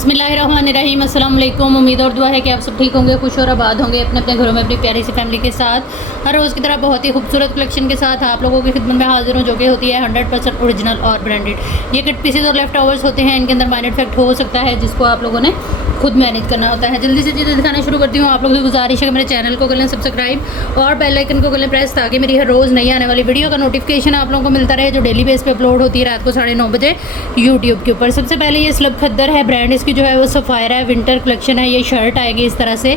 बिस्मिल्लाहिर्रहमानिर्रहीम, अस्सलाम वालेकुम। उम्मीद और दुआ है कि आप सब ठीक होंगे, खुश और आबाद होंगे अपने अपने घरों में अपनी प्यारी सी फैमिली के साथ। हर रोज़ की तरह बहुत ही खूबसूरत कलेक्शन के साथ आप लोगों की खिदमत में हाजिर हूँ, जो कि होती है 100% ओरिजिनल और ब्रांडेड। ये कट पीसेज और लेफ्ट ओवर्स होते हैं, इनके अंदर माइनर इफेक्ट हो सकता है जिसको आप लोगों ने खुद मैनेज करना होता है। जल्दी से चीज़ें दिखाना शुरू करती हूँ। आप लोगों की गुजारिश है कि मेरे चैनल को कर लें सब्सक्राइब और बेल आइकन को कर लें प्रेस, ताकि मेरी हर रोज़ नई आने वाली वीडियो का नोटिफिकेशन आप लोगों को मिलता रहे, जो डेली बेस पे अपलोड होती है रात को 9:30 बजे यूट्यूब के ऊपर। सबसे पहले ये स्लब खद्दर है, ब्रांड इसकी जो है वो सफ़ायर है, विंटर कलेक्शन है। ये शर्ट आएगी इस तरह से,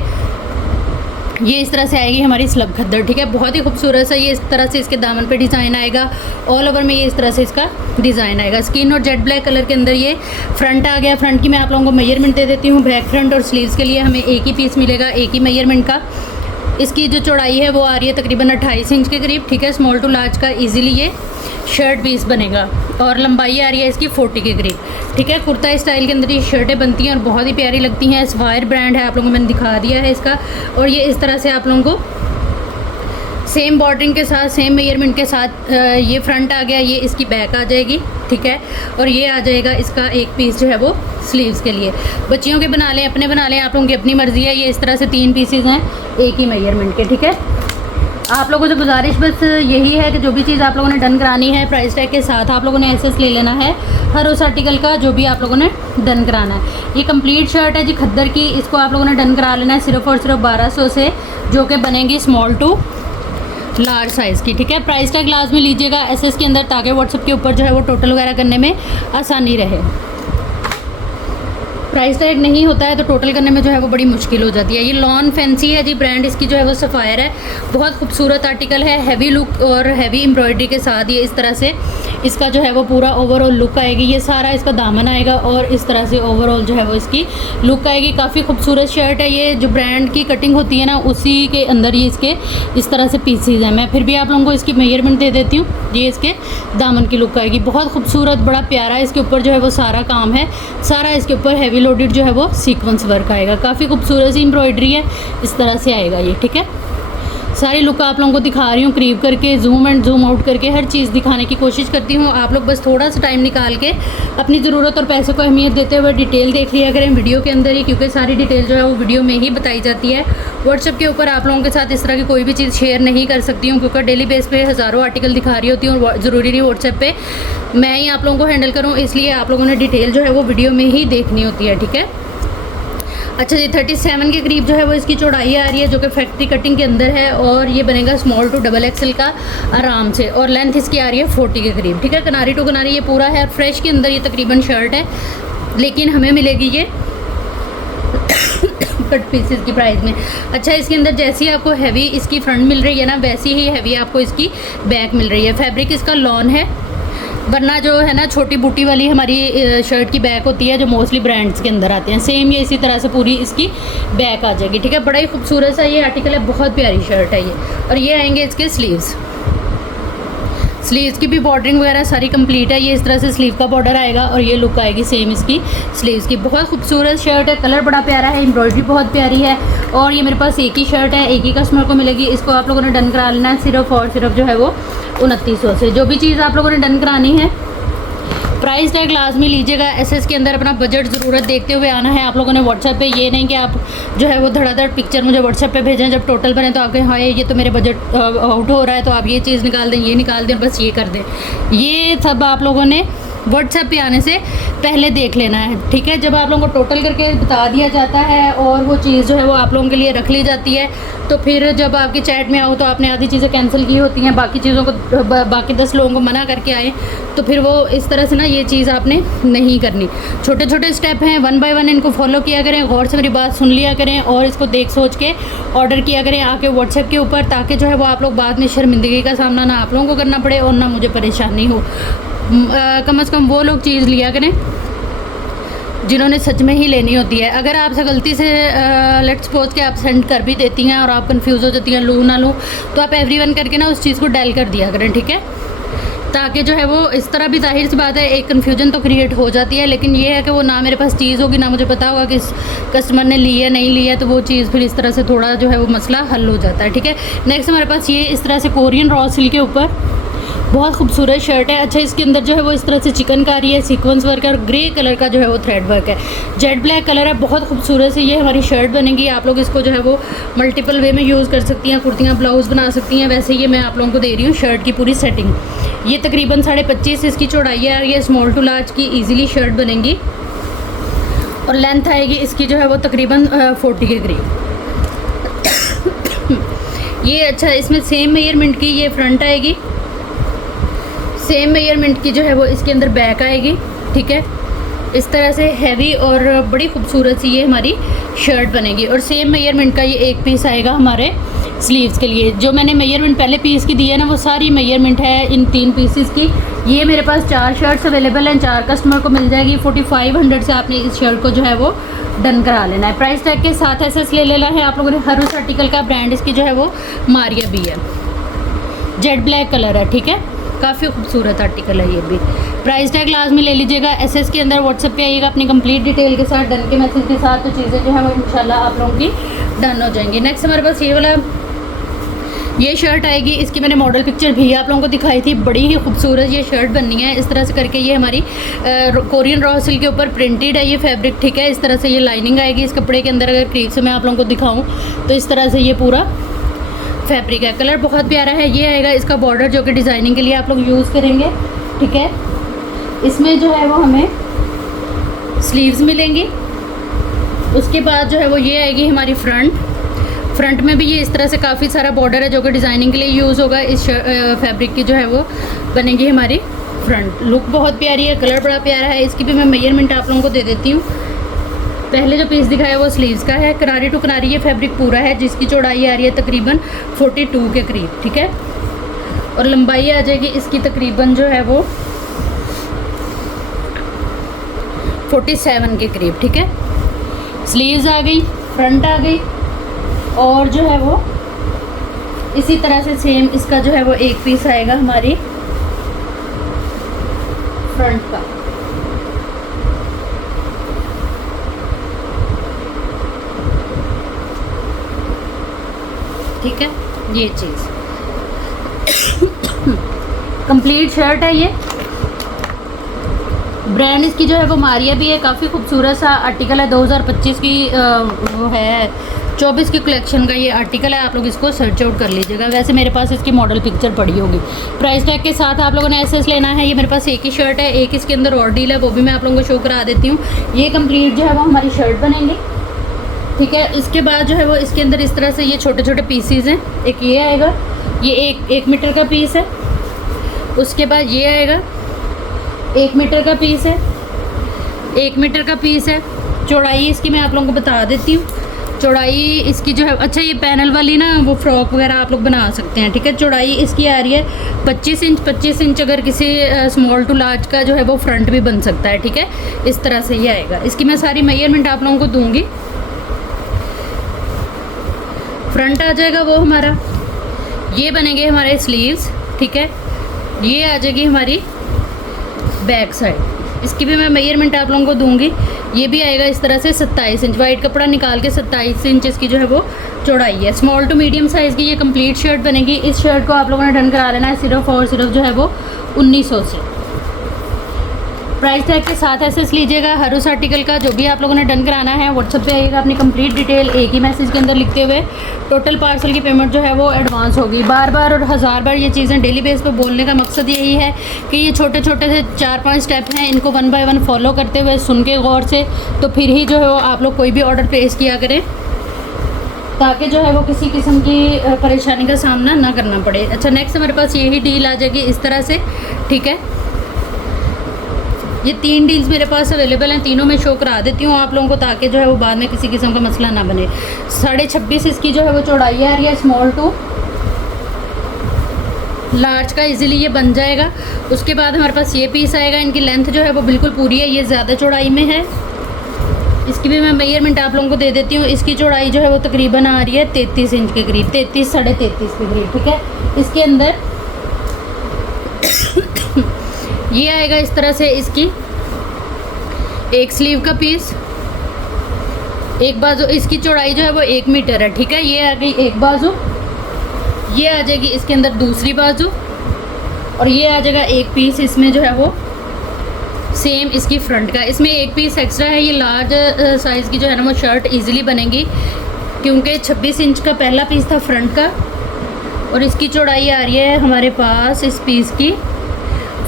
ये इस तरह से आएगी हमारी स्लब खद्दर, ठीक है। बहुत ही खूबसूरत है। ये इस तरह से इसके दामन पे डिज़ाइन आएगा, ऑल ओवर में ये इस तरह से इसका डिज़ाइन आएगा। स्किन और जेट ब्लैक कलर के अंदर ये फ्रंट आ गया। फ्रंट की मैं आप लोगों को मेजरमेंट दे देती हूँ। बैक फ्रंट और स्लीव्स के लिए हमें एक ही पीस मिलेगा, एक ही मेजरमेंट का। इसकी जो चौड़ाई है वो आ रही है तकरीबन 28 इंच के करीब, ठीक है। स्मॉल टू लार्ज का इजीली ये शर्ट पीस बनेगा और लंबाई आ रही है इसकी 40 के करीब, ठीक है। कुर्ता स्टाइल के अंदर ये शर्टें बनती हैं और बहुत ही प्यारी लगती हैं। सफ़ायर ब्रांड है, आप लोगों को मैंने दिखा दिया है इसका। और ये इस तरह से आप लोगों को सेम बॉर्डरिंग के साथ, सेम मेजरमेंट के साथ ये फ्रंट आ गया, ये इसकी बैक आ जाएगी, ठीक है। और ये आ जाएगा इसका एक पीस जो है वो स्लीव्स के लिए। बच्चियों के बना लें, अपने बना लें, आप लोगों की अपनी मर्ज़ी है। ये इस तरह से 3 पीसेज हैं एक ही मेजरमेंट के, ठीक है। आप लोगों से गुजारिश बस यही है कि जो भी चीज़ आप लोगों ने डन करानी है प्राइस टैग के साथ, आप लोगों ने एसेस ले लेना है हर उस आर्टिकल का जो भी आप लोगों ने डन कराना है। ये कंप्लीट शर्ट है जी खद्दर की, इसको आप लोगों ने डन करा लेना है सिर्फ और सिर्फ 1200 से, जो कि बनेगी स्मॉल टू लार्ज साइज़ की, ठीक है। प्राइस टैग लाजमी लीजिएगा एसएस के अंदर, ताकि व्हाट्सएप के ऊपर जो है वो टोटल वगैरह करने में आसानी रहे। प्राइस टैग नहीं होता है तो टोटल करने में जो है वो बड़ी मुश्किल हो जाती है। ये लॉन फैंसी है जी, ब्रांड इसकी जो है वो सफ़ायर है। बहुत खूबसूरत आर्टिकल है, हैवी लुक और हैवी एम्ब्रॉयडरी के साथ ये इस तरह से इसका जो है वो पूरा ओवरऑल लुक आएगी। ये सारा इसका दामन आएगा और इस तरह से ओवरऑल जो है वो इसकी लुक आएगी। काफ़ी खूबसूरत शर्ट है। ये जो ब्रांड की कटिंग होती है ना, उसी के अंदर ये इसके इस तरह से पीसीज हैं। मैं फिर भी आप लोगों को इसकी मेजरमेंट दे देती हूँ। ये इसके दामन की लुक आएगी, बहुत खूबसूरत, बड़ा प्यारा। इसके ऊपर जो है वो सारा काम है, सारा इसके ऊपर हैवी लोडेड जो है वो सीक्वेंस वर्क आएगा। काफ़ी खूबसूरत सी एम्ब्रॉयडरी है, इस तरह से आएगा ये, ठीक है। सारी लुक आप लोगों को दिखा रही हूँ करीब करके, जूम एंड जूम आउट करके हर चीज़ दिखाने की कोशिश करती हूँ। आप लोग बस थोड़ा सा टाइम निकाल के अपनी ज़रूरत और पैसे को अहमियत देते हुए डिटेल देख लिया करें वीडियो के अंदर ही, क्योंकि सारी डिटेल जो है वो वीडियो में ही बताई जाती है। व्हाट्सएप के ऊपर आप लोगों के साथ इस तरह की कोई भी चीज़ शेयर नहीं कर सकती हूँ, क्योंकि डेली बेस पे हज़ारों आर्टिकल दिखा रही होती हूँ और ज़रूरी नहीं व्हाट्सएप पे मैं ही आप लोगों को हैंडल करूँ, इसलिए आप लोगों ने डिटेल जो है वो वीडियो में ही देखनी होती है, ठीक है। अच्छा जी, 37 के करीब जो है वो इसकी चौड़ाई आ रही है, जो कि फैक्ट्री कटिंग के अंदर है। और ये बनेगा स्मॉल टू डबल एक्सल का आराम से। और लेंथ इसकी आ रही है 40 के करीब, ठीक है। किनारी टू किनारी ये पूरा है। फ्रेश के अंदर ये तकरीबन शर्ट है, लेकिन हमें मिलेगी ये कट पीसेस की प्राइस में। अच्छा, इसके अंदर जैसी आपको हैवी इसकी फ्रंट मिल रही है ना, वैसी ही हैवी आपको इसकी बैक मिल रही है। फैब्रिक इसका लॉन है, वरना जो है ना छोटी बूटी वाली हमारी शर्ट की बैक होती है जो मोस्टली ब्रांड्स के अंदर आते हैं, सेम ये इसी तरह से पूरी इसकी बैक आ जाएगी, ठीक है। बड़ा ही खूबसूरत सा ये आर्टिकल है, बहुत प्यारी शर्ट है ये। और ये आएंगे इसके स्लीव्स की भी बॉर्डरिंग वगैरह सारी कंप्लीट है। ये इस तरह से स्लीव का बॉर्डर आएगा और ये लुक आएगी सेम इसकी स्लीव्स की। बहुत खूबसूरत शर्ट है, कलर बड़ा प्यारा है, एम्ब्रॉयडरी बहुत प्यारी है। और ये मेरे पास एक ही शर्ट है, एक ही कस्टमर को मिलेगी। इसको आप लोगों ने डन करा लेना है सिर्फ और सिर्फ जो है वो 2900 से। जो भी चीज़ आप लोगों ने डन करानी है प्राइस टैग लाजमी लीजिएगा। एसएस के अंदर अपना बजट ज़रूरत देखते हुए आना है आप लोगों ने व्हाट्सएप पे। ये नहीं कि आप जो है वो धड़ाधड़ पिक्चर मुझे व्हाट्सएप पे भेजें, जब टोटल बने तो आपके हाँ ये तो मेरे बजट आउट हो रहा है तो आप ये चीज़ निकाल दें, ये निकाल दें, बस ये कर दें। ये सब आप लोगों ने व्हाट्सएप पे आने से पहले देख लेना है, ठीक है। जब आप लोगों को टोटल करके बता दिया जाता है और वो चीज़ जो है वो आप लोगों के लिए रख ली जाती है, तो फिर जब आपकी चैट में आओ तो आपने आधी चीज़ें कैंसिल की होती हैं, बाकी चीज़ों को बाकी 10 लोगों को मना करके आए, तो फिर वो इस तरह से ना ये चीज़ आपने नहीं करनी। छोटे छोटे स्टेप हैं, 1 बाय 1 इनको फॉलो किया करें, गौर से मेरी बात सुन लिया करें और इसको देख सोच के ऑर्डर किया करें आके व्हाट्सएप के ऊपर, ताकि जो है वो आप लोग बाद में शर्मिंदगी का सामना ना आप लोगों को करना पड़े और ना मुझे परेशानी हो। कम से कम वो लोग चीज़ लिया करें जिन्होंने सच में ही लेनी होती है। अगर आपसे गलती से लेट्स सपोज के आप सेंड कर भी देती हैं और आप कंफ्यूज हो जाती हैं लूँ ना लूँ, तो आप एवरीवन करके ना उस चीज़ को डायल कर दिया करें, ठीक है। ताकि जो है वो इस तरह भी जाहिर सी बात है एक कन्फ्यूजन तो क्रिएट हो जाती है, लेकिन ये है कि वो ना मेरे पास चीज़ होगी ना मुझे पता होगा कि इस कस्टमर ने ली है नहीं ली है, तो वो चीज़ फिर इस तरह से थोड़ा जो है वो मसला हल हो जाता है, ठीक है। नेक्स्ट हमारे पास ये इस तरह से कोरियन रॉ सिल्क के ऊपर बहुत खूबसूरत शर्ट है। अच्छा, इसके अंदर जो है वो इस तरह से चिकनकारी है, सीक्वेंस वर्क है और ग्रे कलर का जो है वो थ्रेड वर्क है। जेट ब्लैक कलर है, बहुत खूबसूरत से ये हमारी शर्ट बनेगी। आप लोग इसको जो है वो मल्टीपल वे में यूज़ कर सकती हैं, कुर्तियाँ ब्लाउज़ बना सकती हैं। वैसे ये मैं आप लोगों को दे रही हूँ शर्ट की पूरी सेटिंग। ये तकरीबन 25.5 इसकी चौड़ाई है और ये स्मॉल टू लार्ज की ईजिली शर्ट बनेगी और लेंथ आएगी इसकी जो है वो तकरीबन 40 के करीब। ये अच्छा, इसमें सेम मेजरमेंट की ये फ्रंट आएगी, सेम मेजरमेंट की जो है वो इसके अंदर बैक आएगी। ठीक है, इस तरह से हैवी और बड़ी खूबसूरत सी ये हमारी शर्ट बनेगी। और सेम मेजरमेंट का ये एक पीस आएगा हमारे स्लीव्स के लिए। जो मैंने मेजरमेंट पहले पीस की दी है ना, वो सारी मेजरमेंट है इन 3 पीसेस की। ये मेरे पास 4 शर्ट्स अवेलेबल हैं, 4 कस्टमर को मिल जाएगी। 4500 से आपने इस शर्ट को जो है वो डन करा लेना है। प्राइस टैग के साथ SS ले लेना है आप लोगों ने। हर उस आर्टिकल का ब्रांड इसकी जो है वो मारिया भी है। जेट ब्लैक कलर है, ठीक है, काफ़ी खूबसूरत आर्टिकल है ये भी। प्राइस टैग लाजमी ले लीजिएगा। SS के अंदर व्हाट्सएप पे आइएगा अपनी कंप्लीट डिटेल के साथ, डन के मैसेज के साथ, तो चीज़ें जो है वो इंशाल्लाह आप लोगों की डन हो जाएंगी। नेक्स्ट हमारे पास ये वाला ये शर्ट आएगी। इसकी मैंने मॉडल पिक्चर भी आप लोगों को दिखाई थी। बड़ी ही खूबसूरत ये शर्ट बननी है। इस तरह से करके ये हमारी कोरियन रॉ सिल्क के ऊपर प्रिंटेड है ये फैब्रिक। ठीक है, इस तरह से ये लाइनिंग आएगी इस कपड़े के अंदर। अगर करीब से मैं आप लोगों को दिखाऊँ तो इस तरह से ये पूरा फैब्रिक है। कलर बहुत प्यारा है। ये आएगा इसका बॉर्डर जो कि डिज़ाइनिंग के लिए आप लोग यूज़ करेंगे। ठीक है, इसमें जो है वो हमें स्लीव्स मिलेंगी। उसके बाद जो है वो ये आएगी हमारी फ्रंट में भी ये इस तरह से काफ़ी सारा बॉर्डर है जो कि डिज़ाइनिंग के लिए यूज़ होगा। इस फैब्रिक की जो है वो बनेगी हमारी फ्रंट। लुक बहुत प्यारी है, कलर बड़ा प्यारा है। इसकी भी मैं मेजरमेंट आप लोगों को दे देती हूँ। पहले जो पीस दिखाया वो स्लीव्स का है। किनारी टू किनारी ये फैब्रिक पूरा है, जिसकी चौड़ाई आ रही है तकरीबन 42 के करीब। ठीक है, और लंबाई आ जाएगी इसकी तकरीबन जो है वो 47 के करीब। ठीक है, स्लीव्स आ गई, फ्रंट आ गई, और जो है वो इसी तरह से सेम इसका जो है वो एक पीस आएगा हमारी फ्रंट का। ठीक है, ये चीज़ कंप्लीट शर्ट है। ये ब्रांड इसकी जो है वो मारिया भी है। काफ़ी खूबसूरत सा आर्टिकल है। 2025 की वो है 24 की कलेक्शन का ये आर्टिकल है। आप लोग इसको सर्च आउट कर लीजिएगा। वैसे मेरे पास इसकी मॉडल पिक्चर पड़ी होगी। प्राइस टैग के साथ आप लोगों ने SS लेना है। ये मेरे पास एक ही शर्ट है, एक इसके अंदर और डील है, वो भी मैं आप लोगों को शो करा देती हूँ। ये कंप्लीट जो है वो हमारी शर्ट बनेंगी। ठीक है, इसके बाद जो है वो इसके अंदर इस तरह से ये छोटे छोटे पीसीज हैं। एक ये आएगा, ये एक मीटर का पीस है। उसके बाद ये आएगा, 1 मीटर का पीस है, 1 मीटर का पीस है। चौड़ाई इसकी मैं आप लोगों को बता देती हूँ। चौड़ाई इसकी जो है, अच्छा ये पैनल वाली ना वो फ्रॉक वगैरह आप लोग बना सकते हैं। ठीक है, चौड़ाई इसकी आ रही है 25 इंच। 25 इंच अगर किसी स्मॉल टू लार्ज का जो है वो फ्रंट भी बन सकता है। ठीक है, इस तरह से ये आएगा। इसकी मैं सारी मेजरमेंट आप लोगों को दूंगी। फ्रंट आ जाएगा वो हमारा, ये बनेंगे हमारे स्लीव्स। ठीक है, ये आ जाएगी हमारी बैक साइड। इसकी भी मैं मेजरमेंट आप लोगों को दूंगी। ये भी आएगा इस तरह से 27 इंच। वाइट कपड़ा निकाल के 27 इंच इसकी जो है वो चौड़ाई है। स्मॉल टू मीडियम साइज़ की ये कंप्लीट शर्ट बनेगी। इस शर्ट को आप लोगों ने डन करा लेना है सिर्फ और सिर्फ जो है वो 1900 से। प्राइस टैग के साथ SS लीजिएगा। हर उस आर्टिकल का जो भी आप लोगों ने डन कराना है व्हाट्सएप पे आइएगा अपनी कंप्लीट डिटेल एक ही मैसेज के अंदर लिखते हुए। टोटल पार्सल की पेमेंट जो है वो एडवांस होगी। बार बार और 1000 बार ये चीज़ें डेली बेस पे बोलने का मकसद यही है कि ये छोटे छोटे से 4-5 स्टेप हैं, इनको 1 बाय 1 फॉलो करते हुए सुन के गौर से, तो फिर ही जो है वो आप लोग कोई भी ऑर्डर प्लेस किया करें, ताकि जो है वो किसी किस्म की परेशानी का सामना ना करना पड़े। अच्छा, नेक्स्ट हमारे पास यही डील आ जाएगी इस तरह से। ठीक है, ये 3 डील्स मेरे पास अवेलेबल हैं। तीनों में शो करा देती हूँ आप लोगों को, ताकि जो है वो बाद में किसी किस्म का मसला ना बने। 26.5 इसकी जो है वो चौड़ाई आ रही है। स्मॉल टू लार्ज का इजीली ये बन जाएगा। उसके बाद हमारे पास ये पीस आएगा। इनकी लेंथ जो है वो बिल्कुल पूरी है, ये ज़्यादा चौड़ाई में है। इसकी भी मैं मेजरमेंट आप लोगों को दे देती हूँ। इसकी चौड़ाई जो है वो तकरीबन आ रही है 33 इंच के करीब, 33 साढ़े 33 के करीब। ठीक है, इसके अंदर ये आएगा इस तरह से इसकी एक स्लीव का पीस, एक बाजू। इसकी चौड़ाई जो है वो 1 मीटर है। ठीक है, ये आ गई एक बाजू, ये आ जाएगी इसके अंदर दूसरी बाजू, और ये आ जाएगा एक पीस इसमें जो है वो सेम इसकी फ्रंट का। इसमें एक पीस एक्स्ट्रा है, ये लार्ज साइज़ की जो है ना वो शर्ट इजीली बनेगी, क्योंकि 26 इंच का पहला पीस था फ्रंट का, और इसकी चौड़ाई आ रही है हमारे पास इस पीस की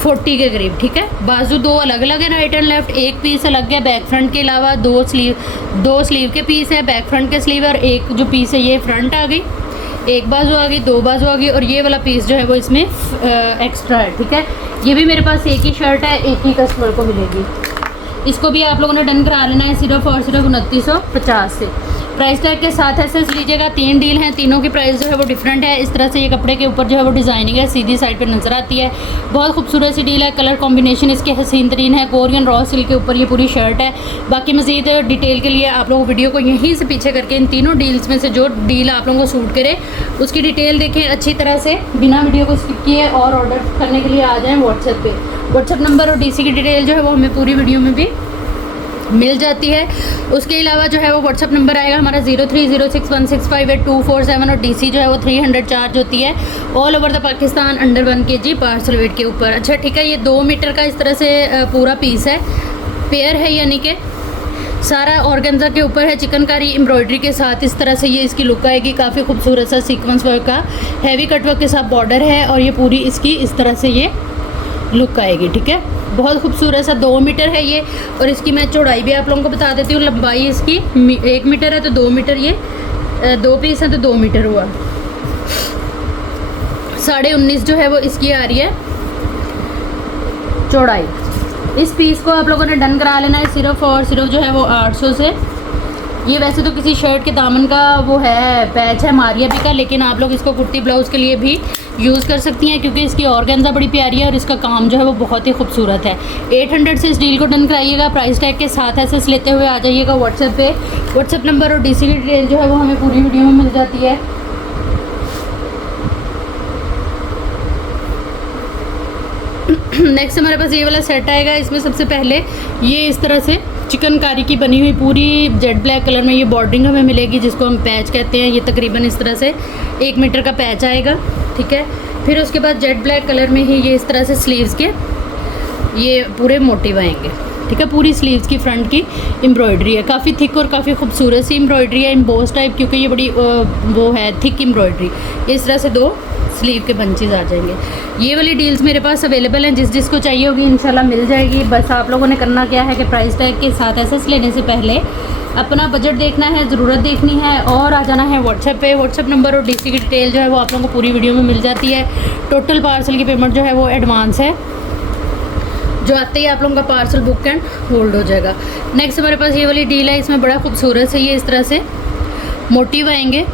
40 के करीब। ठीक है, बाजू दो अलग अलग है, राइट एंड लेफ्ट, एक पीस अलग है बैक फ्रंट के अलावा, दो स्लीव के पीस है, बैक फ्रंट के स्लीव, और एक जो पीस है ये फ्रंट आ गई, एक बाजू आ गई, दो बाजू आ गई, और ये वाला पीस जो है वो इसमें एक्स्ट्रा है। ठीक है, ये भी मेरे पास एक ही शर्ट है, एक ही कस्टमर को मिलेगी। इसको भी आप लोगों ने डन करा लेना है सिर्फ और सिर्फ 2950 से। प्राइस टैग के साथ ऐसे लीजिएगा। 3 डील हैं, तीनों की प्राइस जो है वो डिफरेंट है। इस तरह से ये कपड़े के ऊपर जो है वो डिज़ाइनिंग है, सीधी साइड पे नज़र आती है, बहुत खूबसूरत सी डील है। कलर कॉम्बिनेशन इसके हसीन तरीन है। कोरियन रॉ सिल्क के ऊपर ये पूरी शर्ट है। बाकी मज़ीद डिटेल के लिए आप लोग वीडियो को यहीं से पीछे करके इन तीनों डील्स में से जो डील आप लोगों को सूट करे उसकी डिटेल देखें अच्छी तरह से, बिना वीडियो को स्किप किए, और ऑर्डर करने के लिए आ जाएँ व्हाट्सएप पे। व्हाट्सएप नंबर और DC की डिटेल जो है वो हमें पूरी वीडियो में भी मिल जाती है। उसके अलावा जो है वो व्हाट्सअप नंबर आएगा हमारा 0306165824 और DC जो है वो 300 चार्ज होती है all over the Pakistan under 1 kg parcel weight के ऊपर। अच्छा ठीक है, ये 2 मीटर का इस तरह से पूरा पीस है, पेयर है, यानी कि सारा ऑर्गेन्जा के ऊपर है, चिकनकारी एम्ब्रॉयडरी के साथ इस तरह से ये इसकी लुक आएगी। काफ़ी खूबसूरत सा सीक्वेंस वर्क का हैवी कटवर्क के साथ बॉर्डर है, और ये पूरी इसकी इस तरह से ये लुक आएगी। ठीक है, बहुत खूबसूरत सा 2 मीटर है ये, और इसकी मैं चौड़ाई भी आप लोगों को बता देती हूँ। लंबाई इसकी 1 मीटर है तो 2 मीटर, ये 2 पीस है तो 2 मीटर हुआ। 19.5 जो है वो इसकी आ रही है चौड़ाई। इस पीस को आप लोगों ने डन करा लेना है सिर्फ और सिर्फ जो है वो 800 से। ये वैसे तो किसी शर्ट के दामन का वो है, पैच है मारिया भी का, लेकिन आप लोग इसको कुर्ती ब्लाउज़ के लिए भी यूज़ कर सकती हैं, क्योंकि इसकी ऑर्गेन्जा बड़ी प्यारी है और इसका काम जो है वो बहुत ही खूबसूरत है। 800 से इस डील को डन कराइएगा। प्राइस टैग के साथ ऐसे लेते हुए आ जाइएगा व्हाट्सएप पे। व्हाट्सएप नंबर और DC की डिटेल जो है वो हमें पूरी वीडियो में मिल जाती है। नेक्स्ट हमारे पास ये वाला सेट आएगा। इसमें सबसे पहले ये इस तरह से चिकनकारी की बनी हुई पूरी जेड ब्लैक कलर में ये बॉर्डरिंग हमें मिलेगी, जिसको हम पैच कहते हैं। ये तकरीबन इस तरह से 1 मीटर का पैच आएगा। ठीक है, फिर उसके बाद जेड ब्लैक कलर में ही ये इस तरह से स्लीव्स के ये पूरे मोटिव आएंगे। ठीक है, पूरी स्लीव्स की फ्रंट की एम्ब्रॉयडरी है, काफ़ी थिक और काफ़ी खूबसूरत सी एम्ब्रॉयडरी है, एम्बोस टाइप, क्योंकि ये बड़ी वो है थिक एम्ब्रॉयडरी। इस तरह से 2 स्लीव के बंचेज आ जाएंगे। ये वाली डील्स मेरे पास अवेलेबल हैं, जिसको चाहिए होगी इंशाल्लाह मिल जाएगी। बस आप लोगों ने करना क्या है कि प्राइस टैग के साथ एसेस लेने से पहले अपना बजट देखना है, ज़रूरत देखनी है, और आ जाना है व्हाट्सएप पे। व्हाट्सएप नंबर और DC की डिटेल जो है वो आप लोगों को पूरी वीडियो में मिल जाती है। टोटल पार्सल की पेमेंट जो है वो एडवांस है, जो आते ही आप लोगों का पार्सल बुक एंड होल्ड हो जाएगा। नेक्स्ट हमारे पास ये वाली डील है। इसमें बड़ा खूबसूरत से ये इस तरह से मोटिव आएंगे।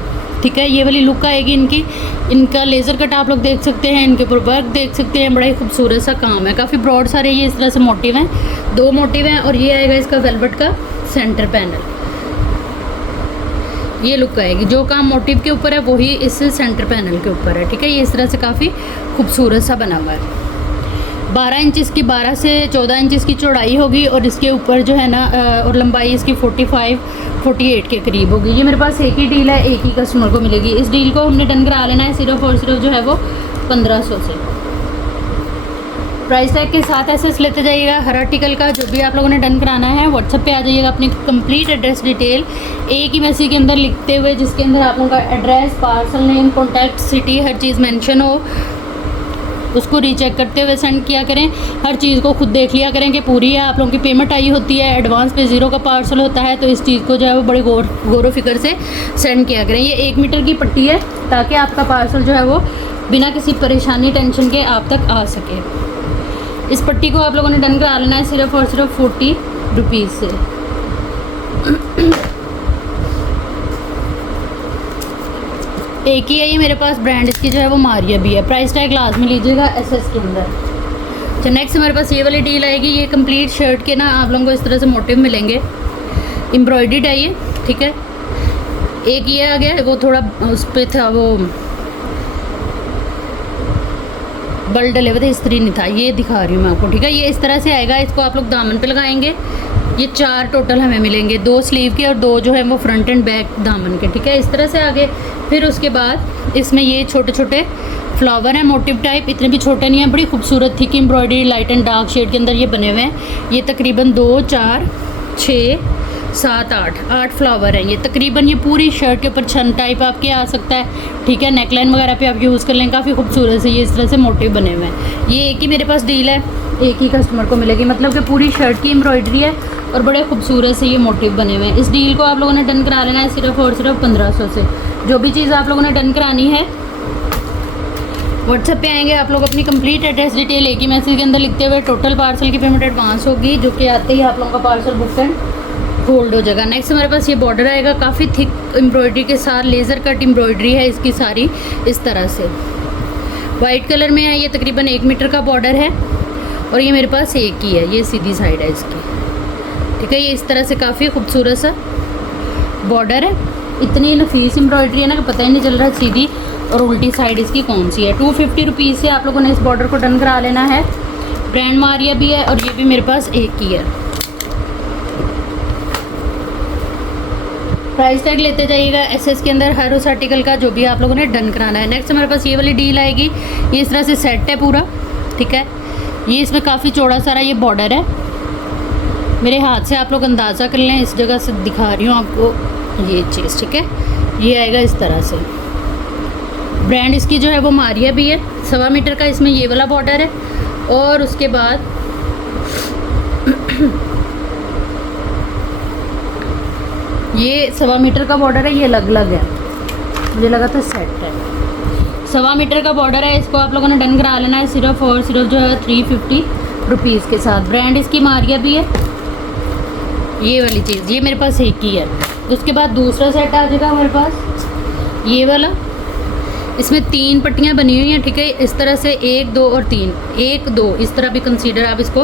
ठीक है, ये वाली लुक आएगी इनकी। इनका लेज़र कट आप लोग देख सकते हैं, इनके ऊपर वर्क देख सकते हैं, बड़ा ही खूबसूरत सा काम है। काफ़ी ब्रॉड सारे ये इस तरह से मोटिव हैं, 2 मोटिव हैं, और ये आएगा इसका वेलवेट का सेंटर पैनल। ये लुक आएगी, जो काम मोटिव के ऊपर है वही इस सेंटर पैनल के ऊपर है। ठीक है, ये इस तरह से काफ़ी खूबसूरत सा बना हुआ है। 12 इंच इसकी 12 से 14 इंच इसकी चौड़ाई होगी, और इसके ऊपर जो है ना और लंबाई इसकी 45-48 के करीब होगी। ये मेरे पास एक ही डील है, एक ही कस्टमर को मिलेगी। इस डील को हमने डन करा लेना है सिर्फ और सिर्फ जो है वो 1500 से। प्राइस टैग के साथ ऐसे लेते जाइएगा। हर आर्टिकल का जो भी आप लोगों ने डन कराना है व्हाट्सएप पे आ जाइएगा, अपनी कंप्लीट एड्रेस डिटेल एक ही मैसेज के अंदर लिखते हुए, जिसके अंदर आप लोगों का address, parcel name, contact, city, हर चीज़ मेंशन हो, उसको रीचेक करते हुए सेंड किया करें। हर चीज़ को खुद देख लिया करें कि पूरी है। आप लोगों की पेमेंट आई होती है, एडवांस पे 0 का पार्सल होता है, तो इस चीज़ को जो है वो बड़े गौर व फिक्र से सेंड किया करें। ये 1 मीटर की पट्टी है, ताकि आपका पार्सल जो है वो बिना किसी परेशानी टेंशन के आप तक आ सके। इस पट्टी को आप लोगों ने डन करा लेना है सिर्फ और सिर्फ 40 रुपीज़ से। एक ही है ये मेरे पास, ब्रांड इसकी जो है वो मारिया भी है। प्राइस टैग लाजमी लीजिएगा SS के अंदर। तो नेक्स्ट हमारे पास ये वाली डील आएगी। ये कंप्लीट शर्ट के ना आप लोगों को इस तरह से मोटिव मिलेंगे, एम्ब्रॉयडर्ड है ये। ठीक है, एक ये आ गया है, वो थोड़ा उस पर था, वो बल डले हुए थे, इस्त्री नहीं था। ये दिखा रही हूँ मैं आपको। ठीक है, ये इस तरह से आएगा। इसको आप लोग दामन पे लगाएंगे। ये 4 टोटल हमें मिलेंगे, 2 स्लीव के और 2 जो है वो फ्रंट एंड बैक दामन के। ठीक है, इस तरह से आगे। फिर उसके बाद इसमें ये छोटे छोटे फ्लावर है मोटिव टाइप, इतने भी छोटे नहीं हैं, बड़ी खूबसूरत थी कि embroidery light and dark shade के अंदर ये बने हुए हैं। ये तकरीबन 2 4 6 7 8 फ्लावर हैं ये तकरीबन। ये पूरी शर्ट के ऊपर छन टाइप आपके आ सकता है, ठीक है। नेकलाइन वगैरह पे आप यूज़ कर लें, काफ़ी खूबसूरत से ये इस तरह से मोटिव बने हुए हैं। ये एक ही मेरे पास डील है, एक ही कस्टमर को मिलेगी, मतलब कि पूरी शर्ट की एम्ब्रॉयडरी है और बड़े खूबसूरत से ये मोटिव बने हुए हैं। इस डील को आप लोगों ने डन करा लेना है सिर्फ और सिर्फ 1500 से। जो भी चीज़ आप लोगों ने डन करानी है व्हाट्सएप पे आएंगे आप लोग, अपनी कंप्लीट एड्रेस डिटेल एक ही मैसेज के अंदर लिखते हुए टोटल पार्सल की पेमेंट एडवांस होगी, जो कि आते ही आप लोगों का पार्सल बुक एंड होल्ड हो जाएगा। नेक्स्ट हमारे पास ये बॉर्डर आएगा, काफ़ी थिक एम्ब्रॉयडरी के साथ लेज़र कट एम्ब्रॉयडरी है इसकी सारी इस तरह से। वाइट कलर में है, ये तकरीबन 1 मीटर का बॉर्डर है और ये मेरे पास एक ही है, ये सीधी साइड है इसकी, ठीक है। ये इस तरह से काफ़ी खूबसूरत सा बॉर्डर है। इतनी नफीस एम्ब्रॉयडरी है ना कि पता ही नहीं चल रहा सीधी और उल्टी साइड इसकी कौन सी है। 250 रुपीज़ से आप लोगों ने इस बॉर्डर को डन करा लेना है। ब्रांड मारिया भी है और ये भी मेरे पास एक ही है। प्राइस टैग लेते जाइएगा एसएस के अंदर हर उस आर्टिकल का जो भी आप लोगों ने डन कराना है। नेक्स्ट हमारे पास ये वाली डील आएगी, ये इस तरह से सेट है पूरा, ठीक है। ये इसमें काफ़ी चौड़ा सारा ये बॉर्डर है, मेरे हाथ से आप लोग अंदाज़ा कर लें, इस जगह से दिखा रही हूँ आपको ये चीज़, ठीक है। ये आएगा इस तरह से। ब्रांड इसकी जो है वो मारिया भी है, 1.25 मीटर का इसमें ये वाला बॉर्डर है और उसके बाद ये 1.25 मीटर का बॉर्डर है, ये अलग अलग है, मुझे लगा था सेट है। 1.25 मीटर का बॉर्डर है, इसको आप लोगों ने डन करा लेना है सिर्फ और सिर्फ जो है 350 रुपीज़ के साथ। ब्रांड इसकी मारिया भी है, ये वाली चीज़ ये मेरे पास एक ही है। उसके बाद दूसरा सेट आ जाएगा हमारे पास ये वाला, इसमें 3 पट्टियाँ बनी हुई हैं, ठीक है। इस तरह से 1 2 और 3 1 2 इस तरह भी कंसीडर आप इसको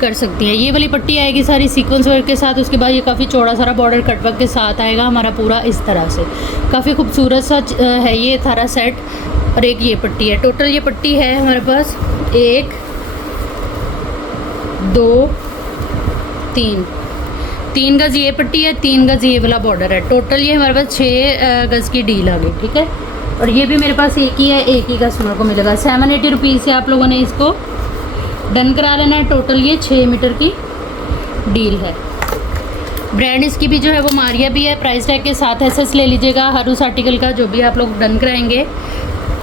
कर सकती हैं। ये वाली पट्टी आएगी सारी सीक्वेंस वर्क के साथ। उसके बाद ये काफ़ी चौड़ा सारा बॉर्डर कटवर्क के साथ आएगा हमारा पूरा इस तरह से। काफ़ी खूबसूरत सा है ये सारा सेट। और एक ये पट्टी है, टोटल ये पट्टी है हमारे पास 1 2 3 गज़ ये पट्टी है, 3 गज़ ये वाला बॉर्डर है। टोटल ये हमारे पास 6 गज़ की डील आ गई, ठीक है। और ये भी मेरे पास एक ही है, एक ही कस्टमर को मिलेगा। 780 रुपीज़ से आप लोगों ने इसको डन करा लेना है। टोटल ये 6 मीटर की डील है। ब्रांड इसकी भी जो है वो मारिया भी है। प्राइस टैग के साथ एसएस ले लीजिएगा हर उस आर्टिकल का जो भी आप लोग डन कराएंगे।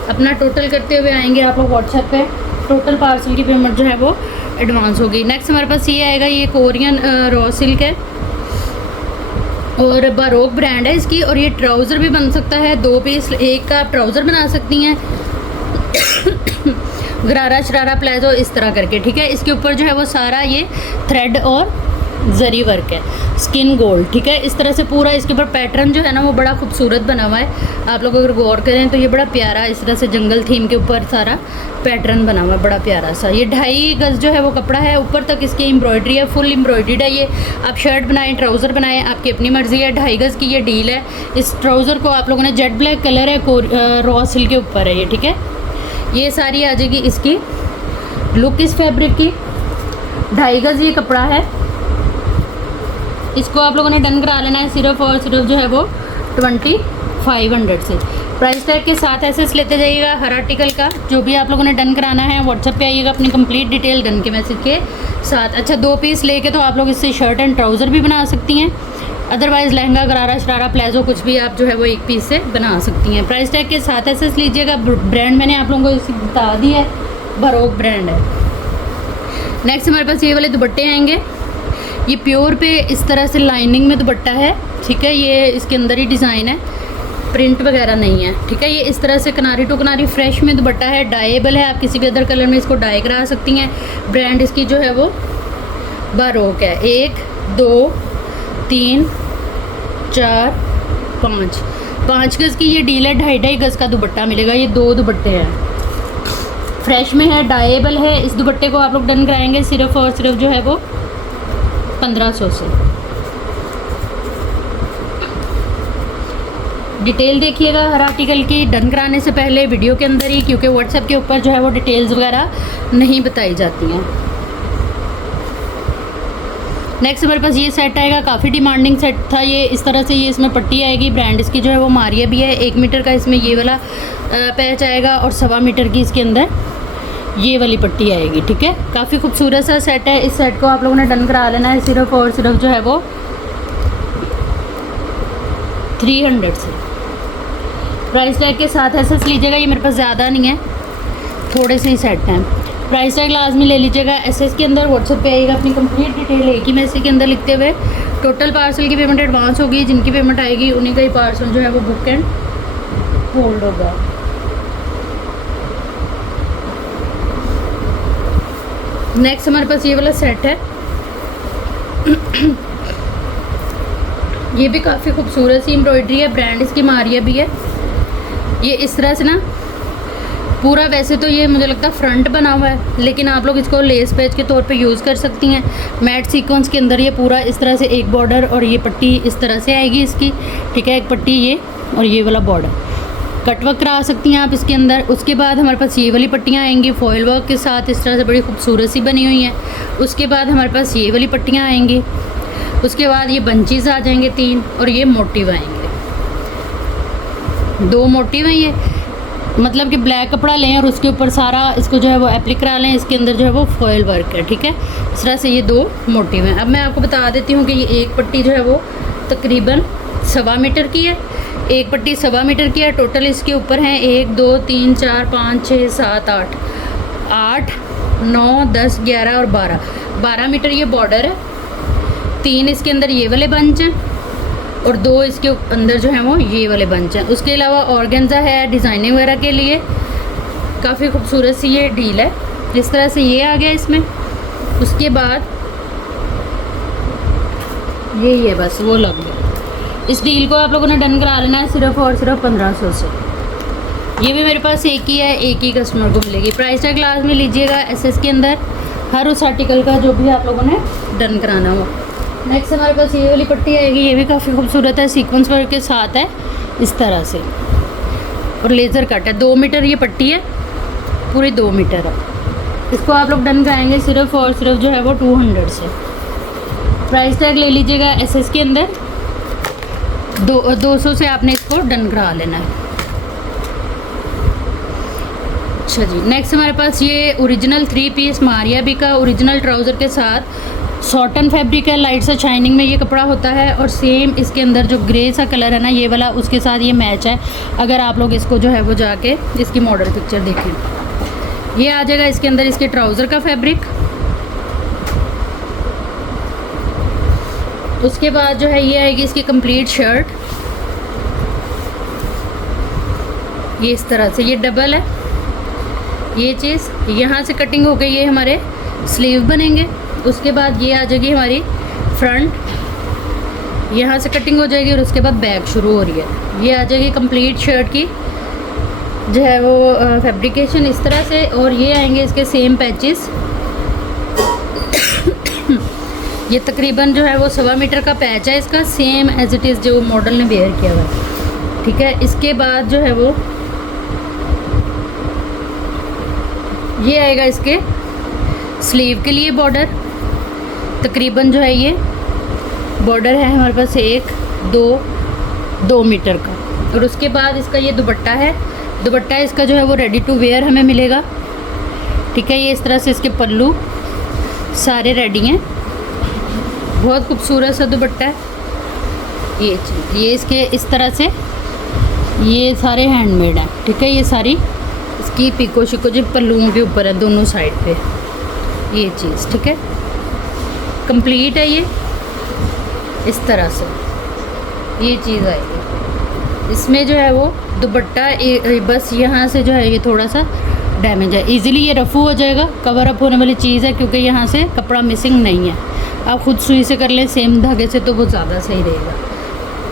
अपना टोटल करते हुए आएंगे आप लोग व्हाट्सएप पे, टोटल पार्सल की पेमेंट जो है वो एडवांस होगी। नेक्स्ट हमारे पास ये आएगा, ये कोरियन रॉ सिल्क है और बारोक ब्रांड है इसकी। और ये ट्राउज़र भी बन सकता है, 2 पीस एक का आप ट्राउज़र बना सकती हैं गरारा शरारा प्लाजो इस तरह करके, ठीक है। इसके ऊपर जो है वो सारा ये थ्रेड और जरी वर्क है, स्किन गोल्ड, ठीक है। इस तरह से पूरा इसके ऊपर पैटर्न जो है ना वो बड़ा खूबसूरत बना हुआ है। आप लोग अगर गौर करें तो ये बड़ा प्यारा इस तरह से जंगल थीम के ऊपर सारा पैटर्न बना हुआ है, बड़ा प्यारा सा। ये 2.5 गज़ जो है वो कपड़ा है, ऊपर तक इसकी एम्ब्रॉयडरी है, फुल एम्ब्रॉयडरीड है। ये आप शर्ट बनाएं, ट्राउज़र बनाएं, आपकी अपनी मर्ज़ी है। 2.5 गज़ की ये डील है। इस ट्राउज़र को आप लोगों ने जेट ब्लैक कलर है, रॉ सिल्क के ऊपर है ये, ठीक है। ये सारी आ जाएगी इसकी लुक इस फैब्रिक की। 2.5 गज़ ये कपड़ा है, इसको आप लोगों ने डन करा लेना है सिर्फ और सिर्फ जो है वो 2500 से। प्राइस टैग के साथ एसएस लेते जाइएगा हर आर्टिकल का। जो भी आप लोगों ने डन कराना है व्हाट्सएप पे आइएगा अपनी कंप्लीट डिटेल डन के मैसेज के साथ। अच्छा 2 पीस लेके तो आप लोग इससे शर्ट एंड ट्राउज़र भी बना सकती हैं, अदरवाइज़ लहंगा गरारा शरारा प्लाजो कुछ भी आप जो है वो 1 पीस से बना सकती हैं। प्राइस टैग के साथ एसएस लीजिएगा। ब्रांड मैंने आप लोगों को इसी बता दी है, बारोक ब्रांड है। नेक्स्ट हमारे पास ये वाले दुपट्टे आएंगे, ये प्योर पे इस तरह से लाइनिंग में दुपट्टा है, ठीक है। ये इसके अंदर ही डिज़ाइन है, प्रिंट वगैरह नहीं है, ठीक है। ये इस तरह से किनारी टू किनारी फ्रेश में दुपट्टा है, डाइएबल है, आप किसी भी अदर कलर में इसको डाई करा सकती हैं। ब्रांड इसकी जो है वो बारोक है। 1 2 3 4 5 गज़ की ये डील है। 2.5 गज़ का दुपट्टा मिलेगा। ये 2 दुपट्टे हैं, फ्रेश में है, डाइएबल है। इस दुपट्टे को आप लोग डन कराएंगे सिर्फ और सिर्फ जो है वो 1500 से। डिटेल देखिएगा हर आर्टिकल की डन कराने से पहले वीडियो के अंदर ही, क्योंकि व्हाट्सएप के ऊपर जो है वो डिटेल्स वगैरह नहीं बताई जाती हैं। नेक्स्ट हमारे पास ये सेट आएगा, काफ़ी डिमांडिंग सेट था ये। इस तरह से ये इसमें पट्टी आएगी। ब्रांड इसकी जो है वो मारिया भी है। 1 मीटर का इसमें ये वाला पैच आएगा और 1.25 मीटर की इसके अंदर ये वाली पट्टी आएगी। ठीक है, काफ़ी खूबसूरत सा सेट है। इस सेट को आप लोगों ने डन करा लेना है सिर्फ और सिर्फ जो है वो 300 से। प्राइस टैग के साथ ऐसे लीजिएगा, ये मेरे पास ज़्यादा नहीं है, थोड़े से ही सेट हैं। प्राइस टैग लाजमी ले लीजिएगा। एसएस के अंदर व्हाट्सएप पे आएगा अपनी कंप्लीट डिटेल एक ही मैसेज के अंदर लिखते हुए। टोटल पार्सल की पेमेंट एडवांस होगी, जिनकी पेमेंट आएगी उन्हीं का ही पार्सल जो है वो बुक एंड होल्ड होगा। नेक्स्ट हमारे पास ये वाला सेट है। ये भी काफ़ी खूबसूरत सी एम्ब्रॉयडरी है, ब्रांड इसकी मारिया भी है। ये इस तरह से ना पूरा, वैसे तो ये मुझे लगता है फ्रंट बना हुआ है, लेकिन आप लोग इसको लेस पेज के तौर पे यूज़ कर सकती हैं। मैट सीक्वेंस के अंदर ये पूरा इस तरह से एक बॉर्डर और ये पट्टी इस तरह से आएगी इसकी। ठीक है, एक पट्टी ये और ये वाला बॉर्डर कटवर्क करा सकती हैं आप इसके अंदर। उसके बाद हमारे पास ये वाली पट्टियाँ आएंगी फॉयल वर्क के साथ, इस तरह से बड़ी खूबसूरत सी बनी हुई हैं। उसके बाद हमारे पास ये वाली पट्टियाँ आएंगी। उसके बाद ये बंचीज़ आ जाएंगे 3 और ये मोटिव आएंगे 2 मोटिव हैं। ये मतलब कि ब्लैक कपड़ा लें और उसके ऊपर सारा इसको जो है वो एप्लिक करा लें। इसके अंदर जो है वो फॉयल वर्क है। ठीक है, इस तरह से ये 2 मोटिव हैं। अब मैं आपको बता देती हूँ कि ये एक पट्टी जो है वो तकरीबन 1.25 मीटर की है, एक पट्टी 1.25 मीटर की है। टोटल इसके ऊपर हैं 1 2 3 4 5 6 7 8 9 10 11 और 12 मीटर ये बॉर्डर है। 3 इसके अंदर ये वाले बंच हैं और 2 इसके अंदर जो है वो ये वाले बंच हैं। उसके अलावा ऑर्गेन्जा है डिज़ाइनिंग वगैरह के लिए, काफ़ी खूबसूरत सी ये डील है। जिस तरह से ये आ गया इसमें। उसके बाद यही है, बस वो लग गया। इस डील को आप लोगों ने डन करा लेना है सिर्फ और सिर्फ 1500 से। ये भी मेरे पास एक ही है, एक ही कस्टमर को मिलेगी। प्राइस टैग लास्ट में लीजिएगा एसएस के अंदर हर उस आर्टिकल का जो भी आप लोगों ने डन कराना हो। नेक्स्ट हमारे पास ये वाली पट्टी आएगी। ये भी काफ़ी खूबसूरत है, सीक्वेंस वर्क के साथ है इस तरह से और लेज़र कट है। 2 मीटर ये पट्टी है, पूरी 2 मीटर है। इसको आप लोग डन कराएंगे सिर्फ और सिर्फ जो है वो 200 से। प्राइस टैग ले लीजिएगा एसएस के अंदर 200 से आपने इसको डन करा लेना है। अच्छा जी, नेक्स्ट हमारे पास ये ओरिजिनल 3 पीस मारिया भी का ओरिजिनल ट्राउज़र के साथ सॉटन फैब्रिक है, लाइट सा शाइनिंग में ये कपड़ा होता है और सेम इसके अंदर जो ग्रे सा कलर है ना ये वाला, उसके साथ ये मैच है। अगर आप लोग इसको जो है वो जाके इसकी मॉडल पिक्चर देखें, ये आ जाएगा इसके अंदर इसके ट्राउज़र का फैब्रिक। उसके बाद जो है ये आएगी इसकी कंप्लीट शर्ट, ये इस तरह से, ये डबल है ये चीज़। यहाँ से कटिंग हो गई, ये हमारे स्लीव बनेंगे। उसके बाद ये आ जाएगी हमारी फ्रंट, यहाँ से कटिंग हो जाएगी और उसके बाद बैक शुरू हो रही है। ये आ जाएगी कंप्लीट शर्ट की जो है वो फैब्रिकेशन इस तरह से। और ये आएंगे इसके सेम पैचेस। ये तकरीबन जो है वो 1.25 मीटर का पैच है इसका, सेम एज इट इज़ जो मॉडल ने वेयर किया हुआ है। ठीक है, इसके बाद जो है वो ये आएगा इसके स्लीव के लिए बॉर्डर। तकरीबन जो है ये बॉर्डर है हमारे पास 1 2 मीटर का। और उसके बाद इसका ये दुपट्टा है। दुपट्टा इसका जो है वो रेडी टू वेयर हमें मिलेगा। ठीक है, ये इस तरह से इसके पल्लू सारे रेडी हैं, बहुत खूबसूरत सा दुपट्टा है। ये चीज़, ये इसके इस तरह से ये सारे हैंडमेड हैं। ठीक है, ये सारी इसकी पिको शिको जो पल्लुओं के ऊपर है दोनों साइड पे, ये चीज़। ठीक है, कंप्लीट है ये इस तरह से ये चीज़ आएगी। इसमें जो है वो दुपट्टा बस यहाँ से जो है ये थोड़ा सा डैमेज है, इजीली ये रफू हो जाएगा, कवर अप होने वाली चीज़ है क्योंकि यहाँ से कपड़ा मिसिंग नहीं है। आप खुद सुई से कर लें सेम धागे से तो वो ज़्यादा सही रहेगा।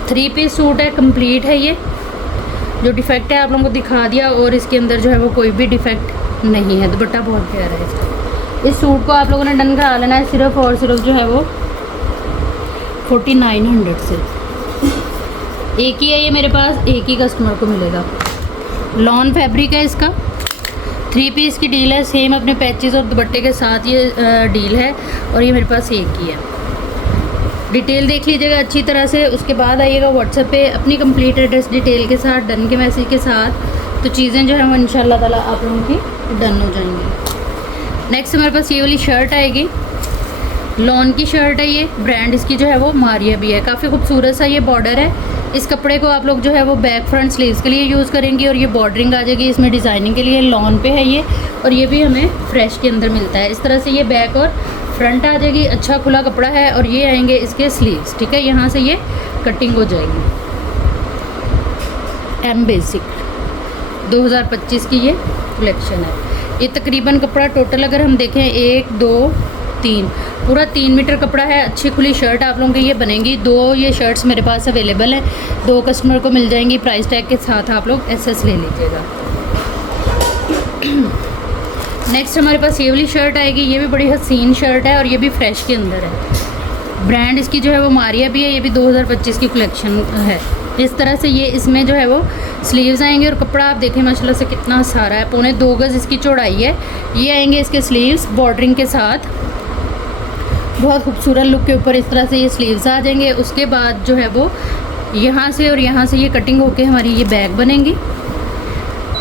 3 पीस सूट है, कंप्लीट है ये। जो डिफेक्ट है आप लोगों को दिखा दिया और इसके अंदर जो है वो कोई भी डिफेक्ट नहीं है। दुपट्टा बहुत प्यारा है इसका। इस सूट को आप लोगों ने डन करा लेना है सिर्फ और सिर्फ जो है वो 4900 से। एक ही है ये मेरे पास, एक ही कस्टमर को मिलेगा। लॉन फैब्रिक है इसका, 3 पीस की डील है, सेम अपने पैचेस और दुपट्टे के साथ ये डील है और ये मेरे पास एक ही है। डिटेल देख लीजिएगा अच्छी तरह से। उसके बाद आइएगा व्हाट्सएप पे अपनी कंप्लीट एड्रेस डिटेल के साथ, डन के मैसेज के साथ तो चीज़ें जो है वो इंशाल्लाह ताला आप लोगों की डन हो जाएंगी। नेक्स्ट हमारे पास ये वाली शर्ट आएगी, लॉन की शर्ट है ये, ब्रांड इसकी जो है वो मारिया भी है। काफ़ी खूबसूरत सा ये बॉर्डर है। इस कपड़े को आप लोग जो है वो बैक फ्रंट स्लीव्स के लिए यूज़ करेंगे और ये बॉर्डरिंग आ जाएगी इसमें डिज़ाइनिंग के लिए। लॉन पे है ये और ये भी हमें फ्रेश के अंदर मिलता है। इस तरह से ये बैक और फ्रंट आ जाएगी, अच्छा खुला कपड़ा है। और ये आएंगे इसके स्लीव्स, ठीक है, यहाँ से ये कटिंग हो जाएगी। एम बेसिक 2025 की ये कलेक्शन है। ये तकरीबन कपड़ा टोटल अगर हम देखें 1 2 3 पूरा 3 मीटर कपड़ा है। अच्छी खुली शर्ट आप लोगों की ये बनेगी। 2 ये शर्ट्स मेरे पास अवेलेबल है, 2 कस्टमर को मिल जाएंगी। प्राइस टैग के साथ आप लोग एसएस ले लीजिएगा। नेक्स्ट हमारे पास ये वाली शर्ट आएगी, ये भी बड़ी हसीन शर्ट है और ये भी फ्रेश के अंदर है। ब्रांड इसकी जो है वो मारिया भी है। ये भी 2025 की कलेक्शन है। इस तरह से ये इसमें जो है वो स्लीव्स आएंगे और कपड़ा आप देखें माशाल्लाह से कितना सारा है। 2.25 गज इसकी चौड़ाई है। ये आएंगे इसके स्लीव्स बॉर्डरिंग के साथ, बहुत खूबसूरत लुक के ऊपर इस तरह से ये स्लीव्स आ जाएंगे। उसके बाद जो है वो यहाँ से और यहाँ से ये कटिंग होके हमारी ये बैग बनेगी,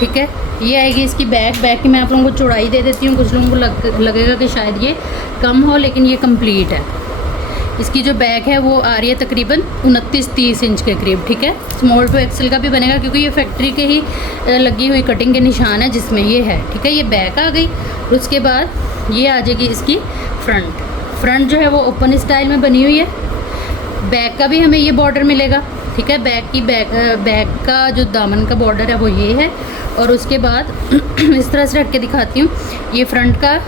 ठीक है। ये आएगी इसकी बैग की मैं आप लोगों को चौड़ाई दे देती हूँ। कुछ लोगों को लगेगा कि शायद ये कम हो, लेकिन ये कंप्लीट है। इसकी जो बैग है वो आ रही है तकरीबन 29-30 इंच के करीब, ठीक है। स्मॉल टू एक्सेल का भी बनेगा क्योंकि ये फैक्ट्री के ही लगी हुई कटिंग के निशान है जिसमें ये है, ठीक है। ये बैग आ गई। उसके बाद ये आ जाएगी इसकी फ्रंट जो है वो ओपन स्टाइल में बनी हुई है। बैक का भी हमें ये बॉर्डर मिलेगा, ठीक है। बैक का जो दामन का बॉर्डर है वो ये है। और उसके बाद इस तरह से रख के दिखाती हूँ। ये फ्रंट का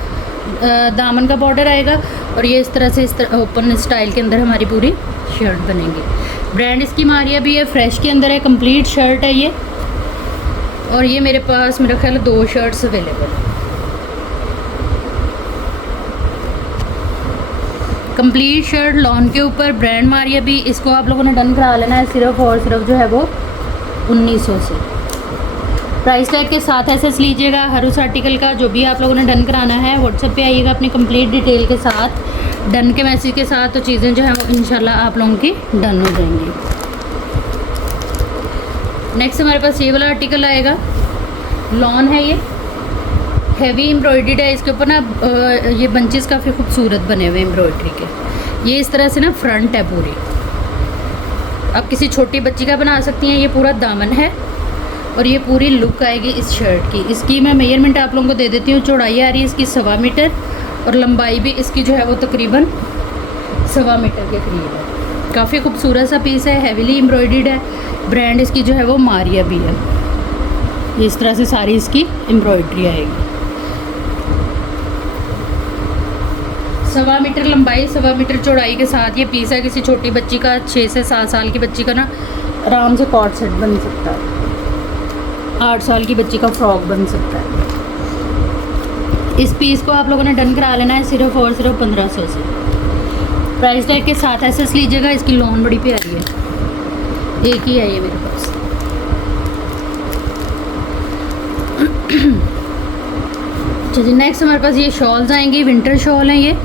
दामन का बॉर्डर आएगा और ये इस तरह ओपन स्टाइल के अंदर हमारी पूरी शर्ट बनेगी। ब्रांड इसकी मारिया भी है, फ्रेश के अंदर है, कंप्लीट शर्ट है ये। और ये मेरे पास मेरा ख्याल 2 शर्ट्स अवेलेबल है। कंप्लीट शर्ट लॉन के ऊपर, ब्रांड मारिया भी। इसको आप लोगों ने डन करा लेना है सिर्फ और सिर्फ जो है वो 1900 से। प्राइस टैग के साथ एसएस लीजिएगा हर उस आर्टिकल का। जो भी आप लोगों ने डन कराना है व्हाट्सएप पे आइएगा अपनी कंप्लीट डिटेल के साथ, डन के मैसेज के साथ। तो चीज़ें जो है वो इंशाल्लाह आप लोगों की डन हो जाएंगी। नेक्स्ट हमारे पास ये वाला आर्टिकल आएगा, लॉन है ये, हैवी एम्ब्रॉयडर्ड है। इसके ऊपर ना ये बंचेस काफ़ी खूबसूरत बने हुए एम्ब्रॉयडरी के। ये इस तरह से ना फ्रंट है पूरी, आप किसी छोटी बच्ची का बना सकती हैं। ये पूरा दामन है और ये पूरी लुक आएगी इस शर्ट की। इसकी मैं मेजरमेंट आप लोगों को दे देती हूँ। चौड़ाई आ रही है इसकी 1.25 मीटर और लंबाई भी इसकी जो है वो तकरीबन 1.25 मीटर के करीब है। काफ़ी खूबसूरत सा पीस है, हैवीली एम्ब्रॉयडर्ड है। ब्रांड इसकी जो है वो मारिया भी है। इस तरह से सारी इसकी एम्ब्रॉयडरी आएगी। 1.25 मीटर लंबाई, 1.25 मीटर चौड़ाई के साथ ये पीस है। किसी छोटी बच्ची का 6 से 7 साल की बच्ची का ना आराम से कॉर्ड सेट बन सकता है। 8 साल की बच्ची का फ्रॉक बन सकता है। इस पीस को आप लोगों ने डन करा लेना है सिर्फ और सिर्फ 1500 से। प्राइस टैग के साथ एसएस लीजिएगा। इसकी लॉन बड़ी प्यारी है, एक ही है ये मेरे पास। अच्छा जी, नेक्स्ट हमारे पास ये शॉल्स आएंगी, विंटर शॉल हैं ये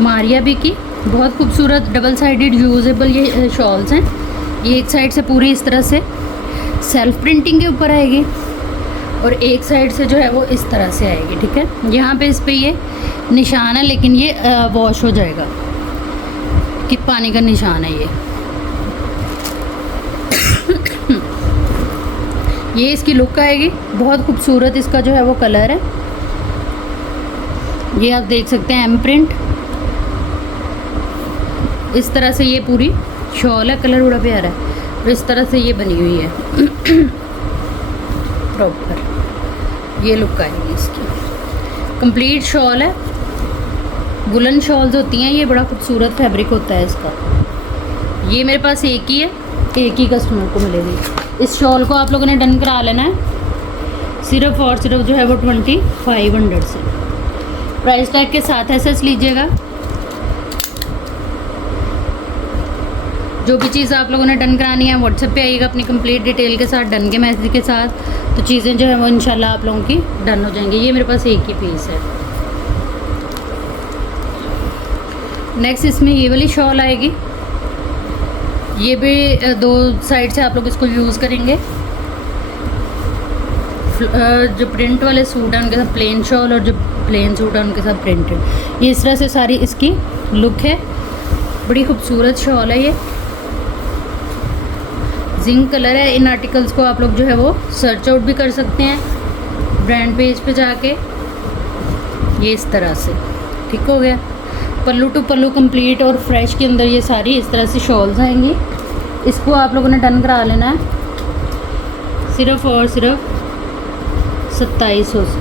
मारिया भी की। बहुत खूबसूरत डबल साइडेड यूजेबल ये शॉल्स हैं। ये एक साइड से पूरी इस तरह से सेल्फ प्रिंटिंग के ऊपर आएगी और एक साइड से जो है वो इस तरह से आएगी, ठीक है। यहाँ पे इस पे ये निशान है लेकिन ये वॉश हो जाएगा कि पानी का निशान है ये इसकी लुक आएगी। बहुत खूबसूरत इसका जो है वो कलर है। ये आप देख सकते हैं एम प्रिंट। इस तरह से ये पूरी शॉल है, कलर बड़ा प्यारा है और इस तरह से ये बनी हुई है प्रॉपर। ये लुक आएगी इसकी। कंप्लीट शॉल है, वुलन शॉल्स होती हैं ये, बड़ा खूबसूरत फैब्रिक होता है इसका। ये मेरे पास एक ही है, एक ही कस्टमर को मिलेगी। इस शॉल को आप लोगों ने डन करा लेना है सिर्फ और सिर्फ जो है वो 2500 से। प्राइस टैग के साथ एसएस लीजिएगा। जो भी चीज़ आप लोगों ने डन करानी है व्हाट्सएप पे आइएगा अपनी कंप्लीट डिटेल के साथ, डन के मैसेज के साथ। तो चीज़ें जो है वो इंशाल्लाह आप लोगों की डन हो जाएंगी। ये मेरे पास एक ही पीस है। नेक्स्ट इसमें ये वाली शॉल आएगी। ये भी 2 साइड से आप लोग इसको यूज़ करेंगे। जो प्रिंट वाले सूट हैं उनके साथ प्लेन शॉल, और जो प्लेन सूट है उनके साथ प्रिंटेड। ये इस तरह से सारी इसकी लुक है। बड़ी खूबसूरत शॉल है ये, जिंक कलर है। इन आर्टिकल्स को आप लोग जो है वो सर्च आउट भी कर सकते हैं ब्रांड पेज पे जाके। ये इस तरह से ठीक हो गया। पल्लू टू पल्लू कंप्लीट और फ्रेश के अंदर ये सारी इस तरह से शॉल्स आएंगी। इसको आप लोगों ने डन करा लेना है सिर्फ़ और सिर्फ 2700 से।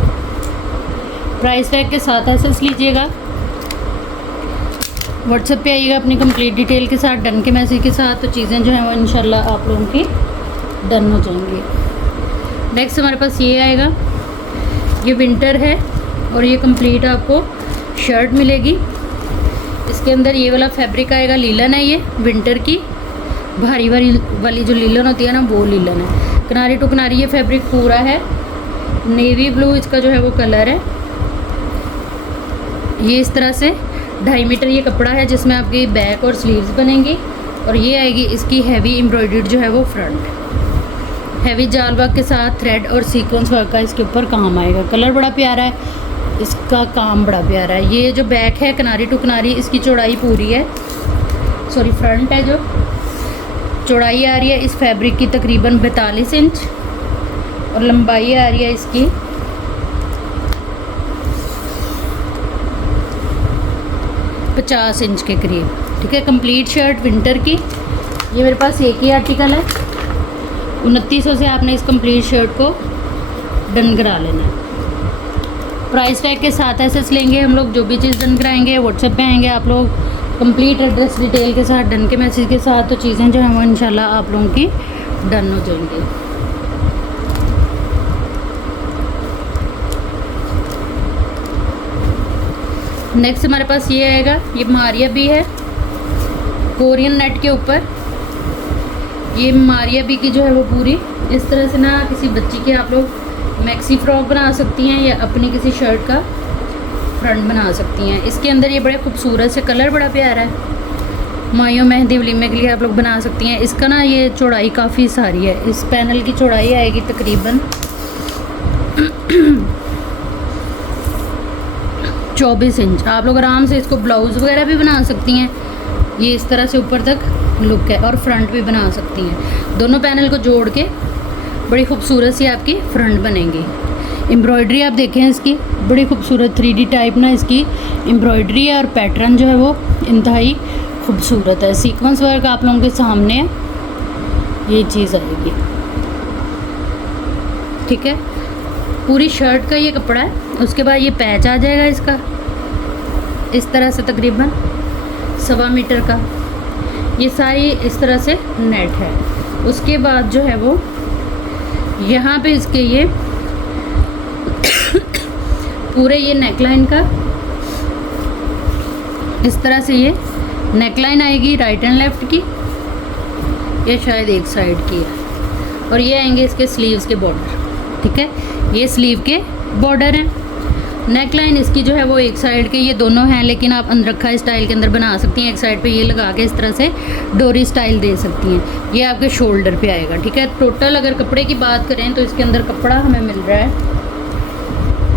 प्राइस टैग के साथ एसेस लीजिएगा। व्हाट्सएप पे आइएगा अपनी कंप्लीट डिटेल के साथ, डन के मैसेज के साथ, तो चीज़ें जो हैं वो इंशाल्लाह आप लोगों की डन हो जाएंगी। नेक्स्ट हमारे पास ये आएगा, ये विंटर है और ये कंप्लीट आपको शर्ट मिलेगी। इसके अंदर ये वाला फैब्रिक आएगा, लीलन है ये विंटर की, भारी वाली जो लीलन होती है ना वो लीलन है। किनारी टू किनारी ये फैब्रिक पूरा है। नेवी ब्लू इसका जो है वो कलर है। ये इस तरह से 2.5 मीटर ये कपड़ा है जिसमें आपकी बैक और स्लीव्स बनेंगी। और ये आएगी इसकी हैवी एम्ब्रॉयडर्ड जो है वो फ्रंट। हैवी जाल वर्क के साथ थ्रेड और सीक्वेंस वर्क का इसके ऊपर काम आएगा। कलर बड़ा प्यारा है, इसका काम बड़ा प्यारा है। ये जो बैक है किनारी टू किनारी इसकी चौड़ाई पूरी है, सॉरी फ्रंट है जो चौड़ाई आ रही है इस फैब्रिक की तकरीबन 42 इंच और लंबाई आ रही है इसकी 50 इंच के करीब। ठीक है, कंप्लीट शर्ट विंटर की। ये मेरे पास एक ही आर्टिकल है। 2900 से आपने इस कंप्लीट शर्ट को डन करा लेना है। प्राइस टैग के साथ एसेस लेंगे हम लोग। जो भी चीज़ डन कराएंगे व्हाट्सएप पे आएंगे आप लोग कंप्लीट एड्रेस डिटेल के साथ, डन के मैसेज के साथ, तो चीज़ें जो हैं वो इंशाल्लाह आप लोगों की डन हो जाएंगी। नेक्स्ट हमारे पास ये आएगा, ये मारिया भी है कोरियन नेट के ऊपर। ये मारिया भी की जो है वो पूरी इस तरह से ना किसी बच्ची के आप लोग मैक्सी फ्रॉक बना सकती हैं या अपनी किसी शर्ट का फ्रंट बना सकती हैं। इसके अंदर ये बड़े खूबसूरत से कलर बड़ा प्यारा है। मायों मेहंदी वलीमे के लिए आप लोग बना सकती हैं। इसका ना ये चौड़ाई काफ़ी सारी है। इस पैनल की चौड़ाई आएगी तकरीबन 24 इंच। आप लोग आराम से इसको ब्लाउज़ वगैरह भी बना सकती हैं। ये इस तरह से ऊपर तक लुक है और फ्रंट भी बना सकती हैं। दोनों पैनल को जोड़ के बड़ी खूबसूरत सी आपकी फ्रंट बनेगी। एम्ब्रॉयडरी आप देखें इसकी बड़ी खूबसूरत 3D टाइप ना इसकी एम्ब्रॉयडरी है और पैटर्न जो है वो इंतहाई खूबसूरत है। सीक्वेंस वर्क आप लोगों के सामने ये चीज़ आएगी। ठीक है, पूरी शर्ट का ये कपड़ा है। उसके बाद ये पैच आ जाएगा इसका इस तरह से तकरीबन 1.25 मीटर का। ये सारी इस तरह से नेट है। उसके बाद जो है वो यहाँ पे इसके ये पूरे ये नेकलाइन का इस तरह से ये नेकलाइन आएगी राइट एंड लेफ़्ट की, ये शायद एक साइड की है। और ये आएंगे इसके स्लीव्स के बॉर्डर। ठीक है, ये स्लीव के बॉर्डर हैं। नेकलाइन इसकी जो है वो एक साइड के, ये दोनों हैं, लेकिन आप अंदरखा स्टाइल के अंदर बना सकती हैं। एक साइड पे ये लगा के इस तरह से डोरी स्टाइल दे सकती हैं। ये आपके शोल्डर पे आएगा। ठीक है, टोटल अगर कपड़े की बात करें तो इसके अंदर कपड़ा हमें मिल रहा है,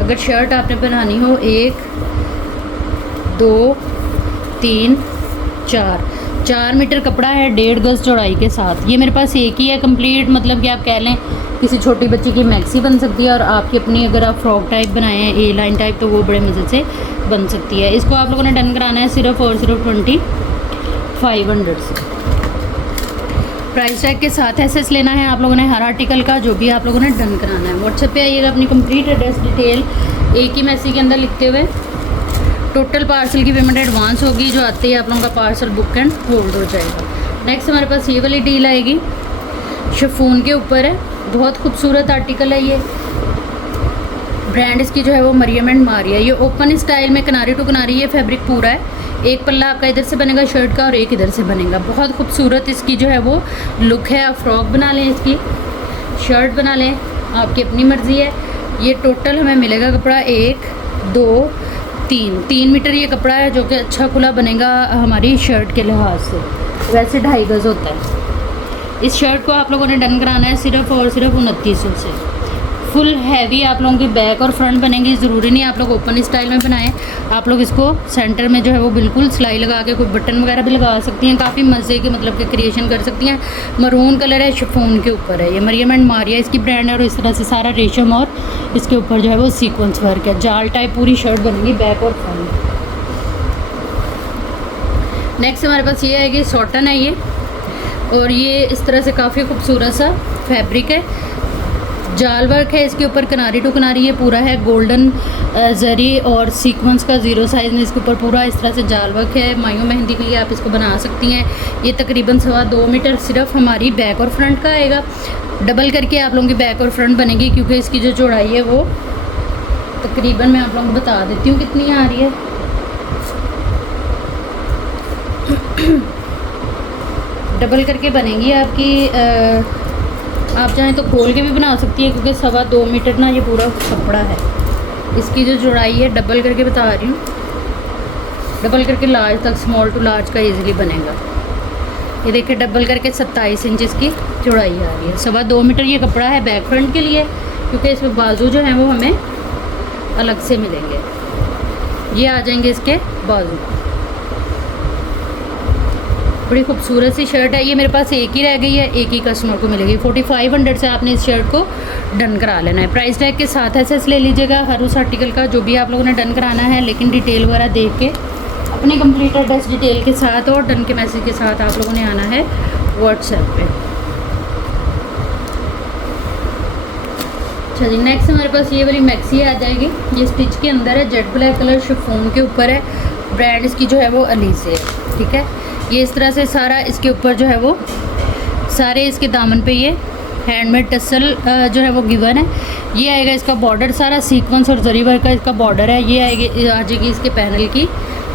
अगर शर्ट आपने बनानी हो 1 2 3 4 मीटर कपड़ा है 1.5 गज चौड़ाई के साथ। ये मेरे पास एक ही है कंप्लीट, मतलब कि आप कह लें किसी छोटी बच्ची की मैक्सी बन सकती है और आपकी अपनी अगर आप फ्रॉक टाइप बनाए हैं ए लाइन टाइप तो वो बड़े मज़े से बन सकती है। इसको आप लोगों ने डन कराना है सिर्फ़ और सिर्फ 2500 से। प्राइस टैग के साथ एसेस लेना है आप लोगों ने हर आर्टिकल का, जो भी आप लोगों ने डन कराना है। व्हाट्सएप पे आइएगा अपनी कंप्लीट एड्रेस डिटेल एक ही मैसेज के अंदर लिखते हुए। टोटल पार्सल की पेमेंट एडवांस होगी, जो आते ही आप लोगों का पार्सल बुक एंड होल्ड हो जाएगा। नेक्स्ट हमारे पास ये वाली डील आएगी, शिफॉन के ऊपर है, बहुत खूबसूरत आर्टिकल है ये। ब्रांड इसकी जो है वो मरियम एंड मारिया। ये ओपन स्टाइल में किनारी टू किनारी ये फैब्रिक पूरा है। एक पल्ला आपका इधर से बनेगा शर्ट का और एक इधर से बनेगा। बहुत खूबसूरत इसकी जो है वो लुक है। आप फ्रॉक बना लें, इसकी शर्ट बना लें, आपकी अपनी मर्ज़ी है। ये टोटल हमें मिलेगा कपड़ा 1 2 3 मीटर ये कपड़ा है, जो कि अच्छा खुला बनेगा हमारी शर्ट के लिहाज से। वैसे 2.5 गज होता है। इस शर्ट को आप लोगों ने डन कराना है सिर्फ़ और सिर्फ 2900 से। फुल हैवी आप लोगों की बैक और फ्रंट बनेंगी। ज़रूरी नहीं आप लोग ओपन स्टाइल में बनाएं, आप लोग इसको सेंटर में जो है वो बिल्कुल सिलाई लगा के कोई बटन वगैरह भी लगा सकती हैं। काफ़ी मज़े के मतलब कि क्रिएशन कर सकती हैं। मरून कलर है, शिफॉन के ऊपर है, ये मरियम एंड मारिया इसकी ब्रांड है। और इस तरह से सारा रेशम और इसके ऊपर जो है वो सीक्वेंस वर्क है। जाल टाइप पूरी शर्ट बनेगी बैक और फ्रंट। नेक्स्ट हमारे पास ये है कि सॉटन है ये, और ये इस तरह से काफ़ी खूबसूरत सा फैब्रिक है। जाल वर्क है इसके ऊपर, किनारी टू किनारी ये पूरा है गोल्डन जरी और सीक्वेंस का 0 साइज़ में इसके ऊपर पूरा इस तरह से जाल वर्क है। मायूं मेहंदी के लिए आप इसको बना सकती हैं। ये तकरीबन 2.25 मीटर सिर्फ हमारी बैक और फ्रंट का आएगा। डबल करके आप लोगों की बैक और फ्रंट बनेगी, क्योंकि इसकी जो चौड़ाई है वो तकरीबन मैं आप लोगों को बता देती हूँ कितनी आ रही है। डबल करके बनेगी आपकी। आप चाहें तो खोल के भी बना सकती है, क्योंकि 2.25 मीटर ना ये पूरा कपड़ा है। इसकी जो चौड़ाई है डबल करके बता रही हूँ, डबल करके लार्ज तक, स्मॉल टू लार्ज का इजीली बनेगा। ये देखिए डबल करके 27 इंच इसकी चौड़ाई आ रही है। 2.25 मीटर ये कपड़ा है बैक फ्रंट के लिए, क्योंकि इसमें बाजू जो है वो हमें अलग से मिलेंगे। ये आ जाएंगे इसके बाजू। बड़ी खूबसूरत सी शर्ट है। ये मेरे पास एक ही रह गई है, एक ही कस्टमर को मिलेगी। 4500 से आपने इस शर्ट को डन करा लेना है। प्राइस टैग के साथ एसएस ले लीजिएगा हर उस आर्टिकल का जो भी आप लोगों ने डन कराना है, लेकिन डिटेल वगैरह देख के अपने कंप्लीट एड्रेस डिटेल के साथ और डन के मैसेज के साथ आप लोगों ने आना है व्हाट्सएप पे। अच्छा जी, नेक्स्ट हमारे पास ये वाली मैक्सी आ जाएगी। ये स्टिच के अंदर है, जेट ब्लैक कलर शिफॉन के ऊपर है। ब्रांड इसकी जो है वो अलीज़े है, ठीक है। ये इस तरह से सारा इसके ऊपर जो है वो सारे इसके दामन पे ये हैंडमेड टसल जो है वो गिवन है। ये आएगा इसका बॉर्डर, सारा सीक्वेंस और जरी वर्क का इसका बॉर्डर है। ये आएगी आ जाएगी इसके पैनल की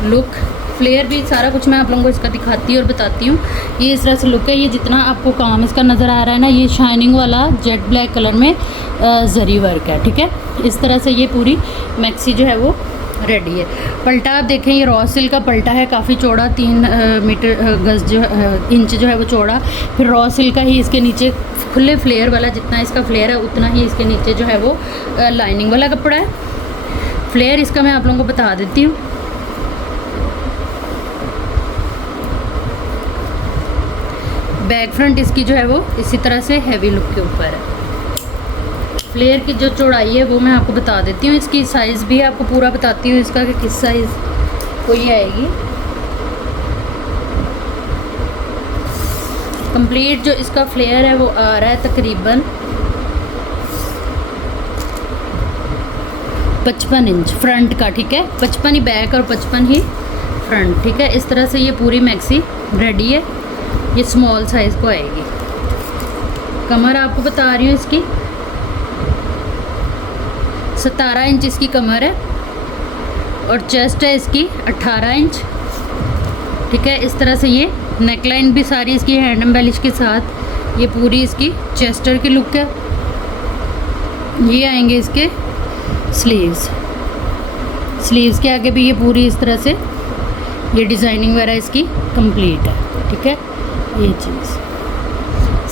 लुक, फ्लेयर भी सारा कुछ मैं आप लोगों को इसका दिखाती हूँ और बताती हूँ। ये इस तरह से लुक है। ये जितना आपको काम इसका नज़र आ रहा है ना, ये शाइनिंग वाला जेट ब्लैक कलर में जरी वर्क है, ठीक है। इस तरह से ये पूरी मैक्सी जो है वो रेडी है। पल्टा आप देखें, ये रॉ सिल्क का पल्टा है, काफ़ी चौड़ा 3 मीटर गज जो इंच जो है वो चौड़ा। फिर रॉ सिल्क का ही इसके नीचे खुले फ्लेयर वाला, जितना इसका फ्लेयर है उतना ही इसके नीचे जो है वो लाइनिंग वाला कपड़ा है। फ्लेयर इसका मैं आप लोगों को बता देती हूँ। बैक फ्रंट इसकी जो है वो इसी तरह से हैवी लुक के ऊपर है। फ्लेयर की जो चौड़ाई है वो मैं आपको बता देती हूँ। इसकी साइज़ भी आपको पूरा बताती हूँ इसका कि किस साइज़ को ये आएगी। कंप्लीट जो इसका फ्लेयर है वो आ रहा है तकरीबन 55 इंच फ्रंट का, ठीक है। 55 ही बैक और 55 ही फ्रंट, ठीक है। इस तरह से ये पूरी मैक्सी रेडी है। ये स्मॉल साइज़ को आएगी। कमर आपको बता रही हूँ इसकी 17 इंच इसकी कमर है, और चेस्ट है इसकी 18 इंच, ठीक है। इस तरह से ये नेकलाइन भी सारी इसकी हैंड एम्बेलिश के साथ ये पूरी इसकी चेस्टर की लुक है। ये आएंगे इसके स्लीव्स, स्लीव्स के आगे भी ये पूरी इस तरह से ये डिज़ाइनिंग वगैरह इसकी कंप्लीट है, ठीक है। ये चीज़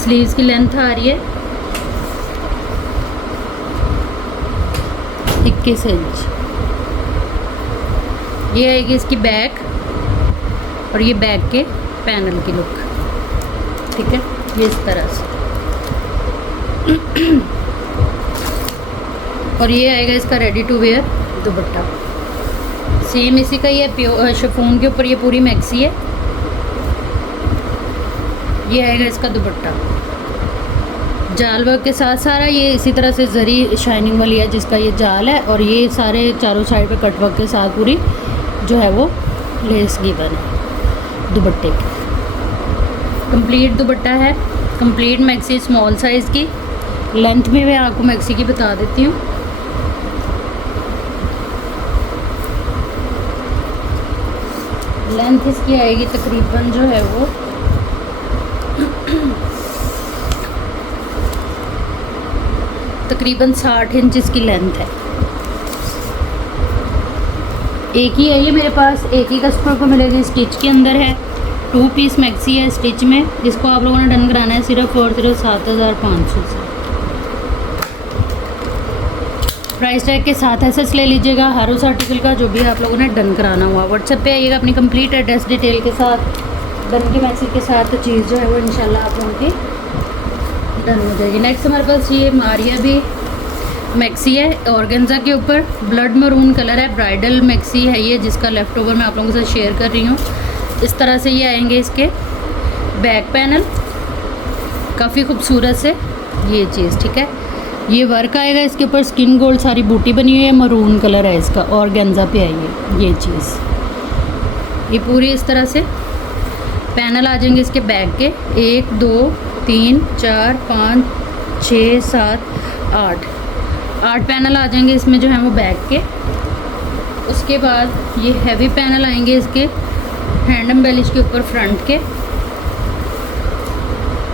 स्लीव्स की लेंथ आ रही है 21 इंच। ये आएगी इसकी बैक, और ये बैक के पैनल की लुक, ठीक है। ये इस तरह से और ये आएगा इसका ready to wear dupatta. Same इसी का ये प्योर शिफॉन के ऊपर ये पूरी मैक्सी है। ये आएगा इसका दुपट्टा जाल वर्क के साथ, सारा ये इसी तरह से जरी शाइनिंग वाली है जिसका ये जाल है, और ये सारे चारों साइड पे कट वर्क के साथ पूरी जो है वो लेस गिवन है दुपट्टे की। कंप्लीट दुपट्टा है, कंप्लीट मैक्सी स्मॉल साइज़ की। लेंथ भी मैं आपको मैक्सी की बता देती हूँ। लेंथ इसकी आएगी तकरीबन जो है वो तकरीबन 60 इंच इसकी लेंथ है। एक ही है ये मेरे पास, एक ही कस्टमर को मिलेगी। स्टिच के अंदर है, 2 पीस मैक्सी है स्टिच में, जिसको आप लोगों ने डन कराना है सिर्फ और सिर्फ 7500 से। प्राइस टैग के साथ एसेस ले लीजिएगा हर उस आर्टिकल का जो भी आप लोगों ने डन कराना हुआ। व्हाट्सएप पे आइएगा अपनी कंप्लीट एड्रेस डिटेल के साथ, डन की मैसेज के साथ, तो चीज़ जो है वो इंशाल्लाह आप लोगों की डन हो जाएगी। नेक्स्ट हमारे पास ये मारिया भी मैक्सी है ऑर्गेन्जा के ऊपर, ब्लड मरून कलर है, ब्राइडल मैक्सी है ये, जिसका लेफ़्ट ओवर मैं आप लोगों के साथ शेयर कर रही हूँ। इस तरह से ये आएंगे इसके बैक पैनल, काफ़ी खूबसूरत से ये चीज़, ठीक है। ये वर्क आएगा इसके ऊपर, स्किन गोल्ड सारी बूटी बनी हुई है, मरून कलर है इसका, ऑर्गेन्जा पे आई ये चीज़। ये पूरी इस तरह से पैनल आ जाएंगे इसके बैक के, 1 2 3 4 5 6 7 8 पैनल आ जाएंगे इसमें जो है वो बैक के। उसके बाद ये हैवी पैनल आएंगे इसके हैंड एम्बेलिश के ऊपर फ्रंट के,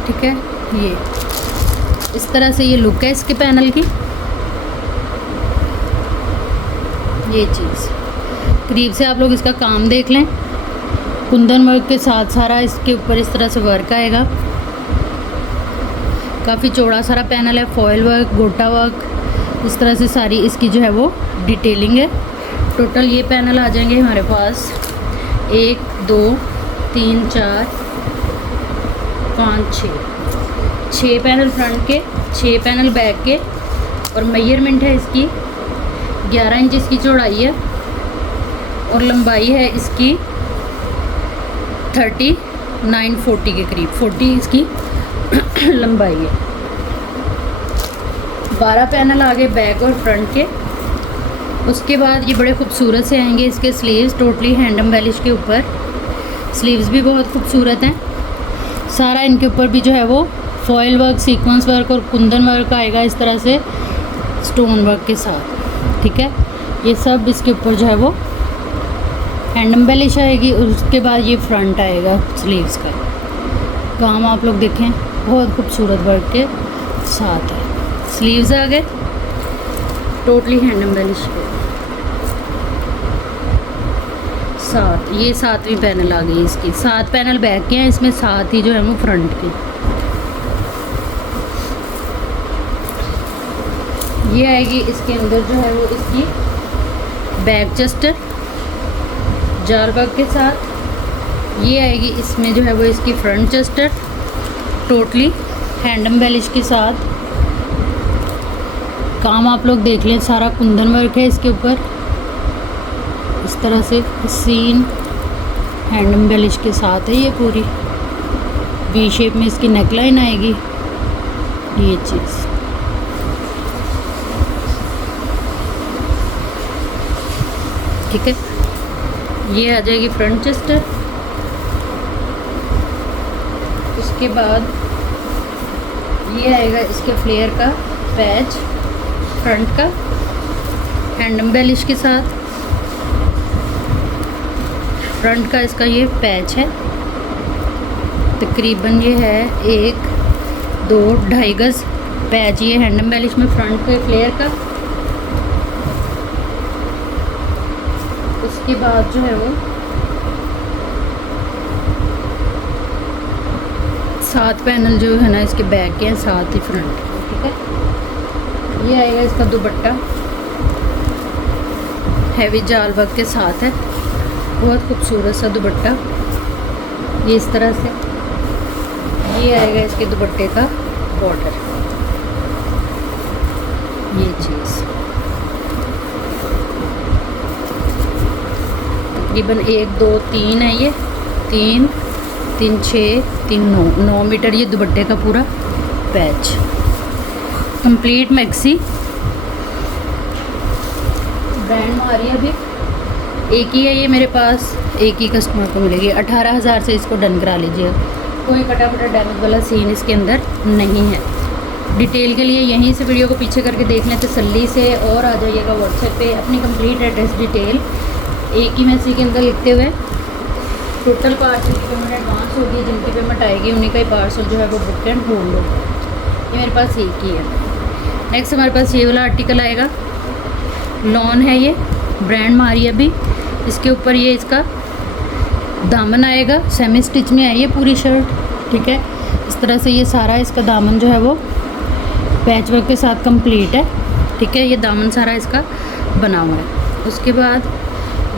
ठीक है। ये इस तरह से ये लुक है इसके पैनल की। ये चीज़ करीब से आप लोग इसका काम देख लें, कुंदन वर्क के साथ सारा इसके ऊपर इस तरह से वर्क आएगा। काफ़ी चौड़ा सारा पैनल है, फॉयल वर्क, गोटा वर्क, इस तरह से सारी इसकी जो है वो डिटेलिंग है। टोटल ये पैनल आ जाएंगे हमारे पास 1 2 3 4 5 6 पैनल फ्रंट के, 6 पैनल बैक के, और मेजरमेंट है इसकी 11 इंच इसकी चौड़ाई है और लंबाई है इसकी 39-40 के करीब, 40 इसकी लंबाई है। 12 पैनल आगे बैक और फ्रंट के। उसके बाद ये बड़े खूबसूरत से आएंगे इसके स्लीव्स, टोटली हैंड एम्बेलिश के ऊपर, स्लीव्स भी बहुत खूबसूरत हैं। सारा इनके ऊपर भी जो है वो फॉयल वर्क, सीक्वेंस वर्क और कुंदन वर्क आएगा इस तरह से स्टोन वर्क के साथ, ठीक है। ये सब इसके ऊपर जो है वो हैंड एम्बेलिश आएगी। और उसके बाद ये फ्रंट आएगा स्लीव्स का काम, आप लोग देखें बहुत खूबसूरत वर्क के साथ है। स्लीव्स आ गए टोटली हैंड एम्बेलिश के साथ। ये 7वीं पैनल आ गई इसकी, 7 पैनल बैक के हैं इसमें, 7 ही जो है वो फ्रंट की। ये आएगी इसके अंदर जो है वो इसकी बैक चेस्ट जाल वर्क के साथ। ये आएगी इसमें जो है वो इसकी front chest totally hand embellish के साथ। काम आप लोग देख लें, सारा कुंदन वर्क है इसके ऊपर, इस तरह से सीन हैंड एम्बेलिश के साथ है। ये पूरी वी शेप में इसकी नेकलाइन आएगी, ये चीज़, ठीक है। ये आ जाएगी फ्रंट चेस्ट। उसके बाद ये आएगा इसके फ्लेयर का पैच फ्रंट का हैंड एम्बेलिश के साथ। फ्रंट का इसका ये पैच है, तकरीबन ये है 1 2 2.5 गज पैच ये हैंड एम्बेलिश में फ्रंट के फ्लेयर का। उसके बाद जो है वो 7 पैनल जो है ना इसके बैक के हैं, 7 ही फ्रंट के, ठीक है। ये आएगा इसका दुपट्टा, हैवी जाल वर्क के साथ है, बहुत खूबसूरत सा दुपट्टा, ये इस तरह से। ये आएगा इसके दुपट्टे का बॉर्डर, ये चीज़ तकरीबन 1 2 3 है, ये 3 3 6 3 9 मीटर ये दुपट्टे का पूरा patch. Complete maxi brand Maria भी एक ही है ये मेरे पास, एक ही कस्टमर को मिलेगी। 18,000 से इसको डन करा लीजिए, कोई फटाफट डैमेज वाला सीन इसके अंदर नहीं है। डिटेल के लिए यहीं से वीडियो को पीछे करके देख लें तसल्ली से, और आ जाइएगा व्हाट्सएप पे अपनी कंप्लीट एड्रेस डिटेल एक ही मैसेज के अंदर लिखते हुए। टोटल पार्सल की पेमेंट एडवांस होगी, जिनकी पेमेंट आएगी उन्हीं का ही पार्सल जो है वो बुक एंड होल्ड होगा। ये मेरे पास एक ही है। नेक्स्ट हमारे पास ये वाला आर्टिकल आएगा, लॉन है ये, ब्रांड मारिया भी। इसके ऊपर ये इसका दामन आएगा, सेमी स्टिच में आई है पूरी शर्ट, ठीक है। इस तरह से ये सारा इसका दामन जो है वो पैच वर्क के साथ कंप्लीट है। ठीक है। ये दामन सारा इसका बना हुआ है। उसके बाद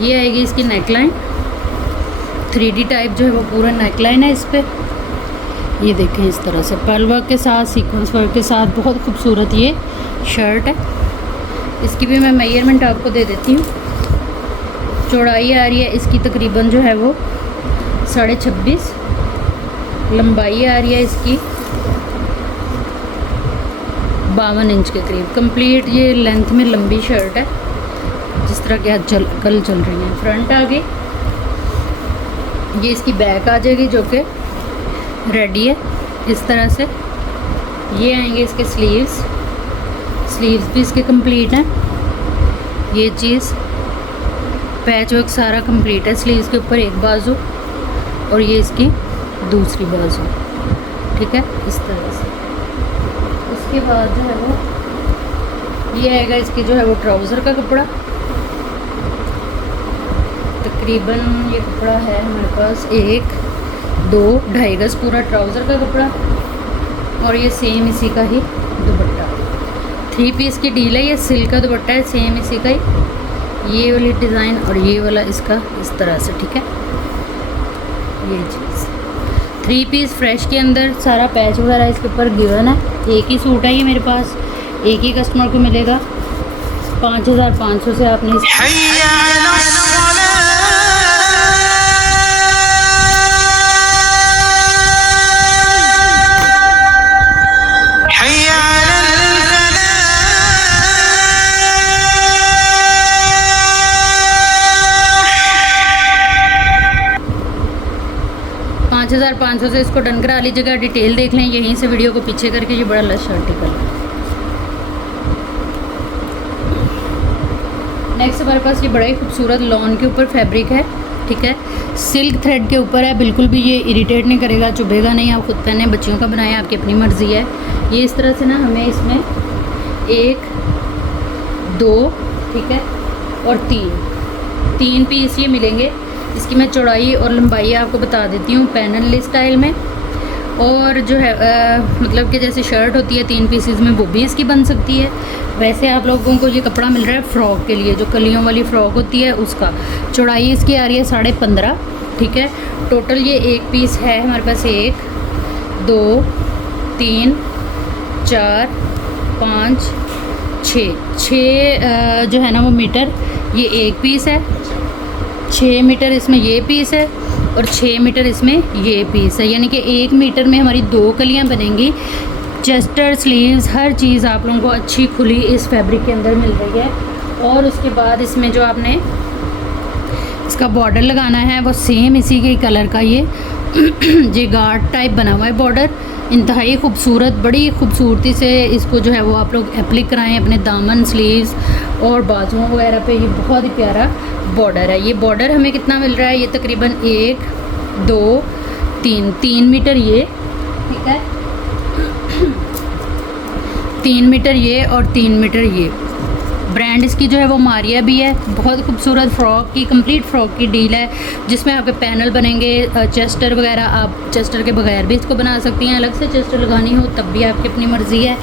ये आएगी इसकी नेकलाइन, 3D टाइप जो है वो पूरा नेकलाइन है इस पर। ये देखें इस तरह से पर्ल वर्क के साथ, सीक्वेंस वर्क के साथ बहुत खूबसूरत ये शर्ट है। इसकी भी मैं मेजरमेंट आपको दे देती हूँ। चौड़ाई आ रही है इसकी तकरीबन जो है वो 26.5, लंबाई आ रही है इसकी 52 इंच के करीब। कंप्लीट ये लेंथ में लंबी शर्ट है, जिस तरह के आज कल चल रही है। फ्रंट आ गई, ये इसकी बैक आ जाएगी जो कि रेडी है इस तरह से। ये आएंगे इसके स्लीव्स भी इसके कंप्लीट हैं। ये चीज़ पैच वर्क सारा कंप्लीट है स्लीव्स के ऊपर, एक बाजू और ये इसकी दूसरी बाजू, ठीक है, इस तरह से। उसके बाद जो है वो ये आएगा इसकी जो है वो ट्राउज़र का कपड़ा। तकरीबन ये कपड़ा है हमारे पास 1, 2, 2.5 गज पूरा ट्राउज़र का कपड़ा, और ये सेम इसी का ही दुपट्टा। 3 पीस की डील है, ये सिल्क का दुपट्टा है, सेम इसी का ही ये वाली डिज़ाइन और ये वाला इसका इस तरह से, ठीक है। ये चीज़ 3 पीस फ्रेश के अंदर सारा पैच वगैरह इसके ऊपर गिवन है। एक ही सूट है ये मेरे पास, एक ही कस्टमर को मिलेगा। 5500 से आपने 5500 से इसको डन करा लीजिएगा। डिटेल देख लें यहीं से, वीडियो को पीछे करके। ये बड़ा लश आर्टिकल। नेक्स्ट हमारे पास ये बड़ा ही खूबसूरत लॉन के ऊपर फैब्रिक है, ठीक है, सिल्क थ्रेड के ऊपर है। बिल्कुल भी ये इरिटेट नहीं करेगा, चुभेगा नहीं। आप खुद पहने, बच्चियों का बनाएं, आपकी अपनी मर्ज़ी है। ये इस तरह से ना हमें इसमें 1, 2, ठीक है, और 3 पीस ये मिलेंगे। इसकी मैं चौड़ाई और लंबाई आपको बता देती हूँ पैनल स्टाइल में। और जो है मतलब कि जैसे शर्ट होती है 3 पीसेस में, वो भी इसकी बन सकती है। वैसे आप लोगों को ये कपड़ा मिल रहा है फ़्रॉक के लिए, जो कलियों वाली फ़्रॉक होती है उसका। चौड़ाई इसकी आ रही है 15.5, ठीक है। टोटल ये 1 पीस है हमारे पास 1, 2, 3, 4, 5, 6 जो है ना वो मीटर ये 1 पीस है। 6 मीटर इसमें ये पीस है और 6 मीटर इसमें ये पीस है, यानी कि 1 मीटर में हमारी 2 कलियां बनेंगी। चेस्टर स्लीव्स हर चीज़ आप लोगों को अच्छी खुली इस फैब्रिक के अंदर मिल रही है। और उसके बाद इसमें जो आपने इसका बॉर्डर लगाना है वो सेम इसी के कलर का ये गार्ड टाइप बना हुआ है बॉर्डर। इंतहाई खूबसूरत, बड़ी खूबसूरती से इसको जो है वो आप लोग एप्लिक कराएं अपने दामन, स्लीव्स और बाजुओं वगैरह पे। ये बहुत ही प्यारा बॉर्डर है। ये बॉर्डर हमें कितना मिल रहा है, ये तकरीबन 1, 2, 3 मीटर ये, ठीक है, 3 मीटर ये और 3 मीटर ये। ब्रांड इसकी जो है वो मारिया भी है। बहुत खूबसूरत फ़्रॉक की, कंप्लीट फ़्रॉक की डील है, जिसमें आपके पैनल बनेंगे। चेस्टर वगैरह आप चेस्टर के बगैर भी इसको बना सकती हैं, अलग से चेस्टर लगानी हो तब भी आपकी अपनी मर्ज़ी है।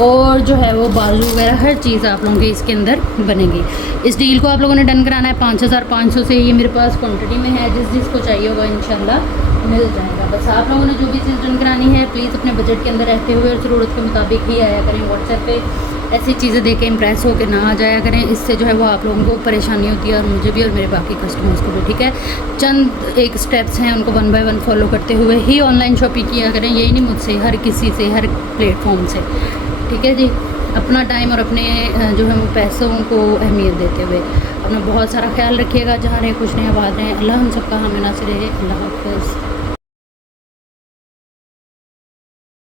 और जो है वो बाजू वगैरह हर चीज़ आप लोगों की इसके अंदर बनेगी। इस डील को आप लोगों ने डन कराना है 5500 से। ये मेरे पास क्वांटिटी में है, जिसको चाहिए होगा इंशाल्लाह मिल जाएगा। बस आप लोगों ने जो भी चीज़ डन करानी है प्लीज़ अपने बजट के अंदर रहते हुए और ज़रूरत के मुताबिक ही आया करें। व्हाट्सएप पे ऐसी चीज़ें देख के इम्प्रेस होकर ना आ जाया करें, इससे जो है वो आप लोगों को परेशानी होती है और मुझे भी और मेरे बाकी कस्टमर्स को भी, ठीक है। चंद एक स्टेप्स हैं, उनको 1 बाय 1 फॉलो करते हुए ही ऑनलाइन शॉपिंग किया करें। यही नहीं मुझसे, हर किसी से, हर प्लेटफॉर्म से, ठीक है जी। अपना टाइम और अपने जो है वो पैसों को अहमियत देते हुए अपना बहुत सारा ख्याल रखिएगा। जहाँ रहे खुश रहें, आबाद रहें। अल्लाह हम सबका हामी नासिर रहे। अल्लाह हाफ़िज़।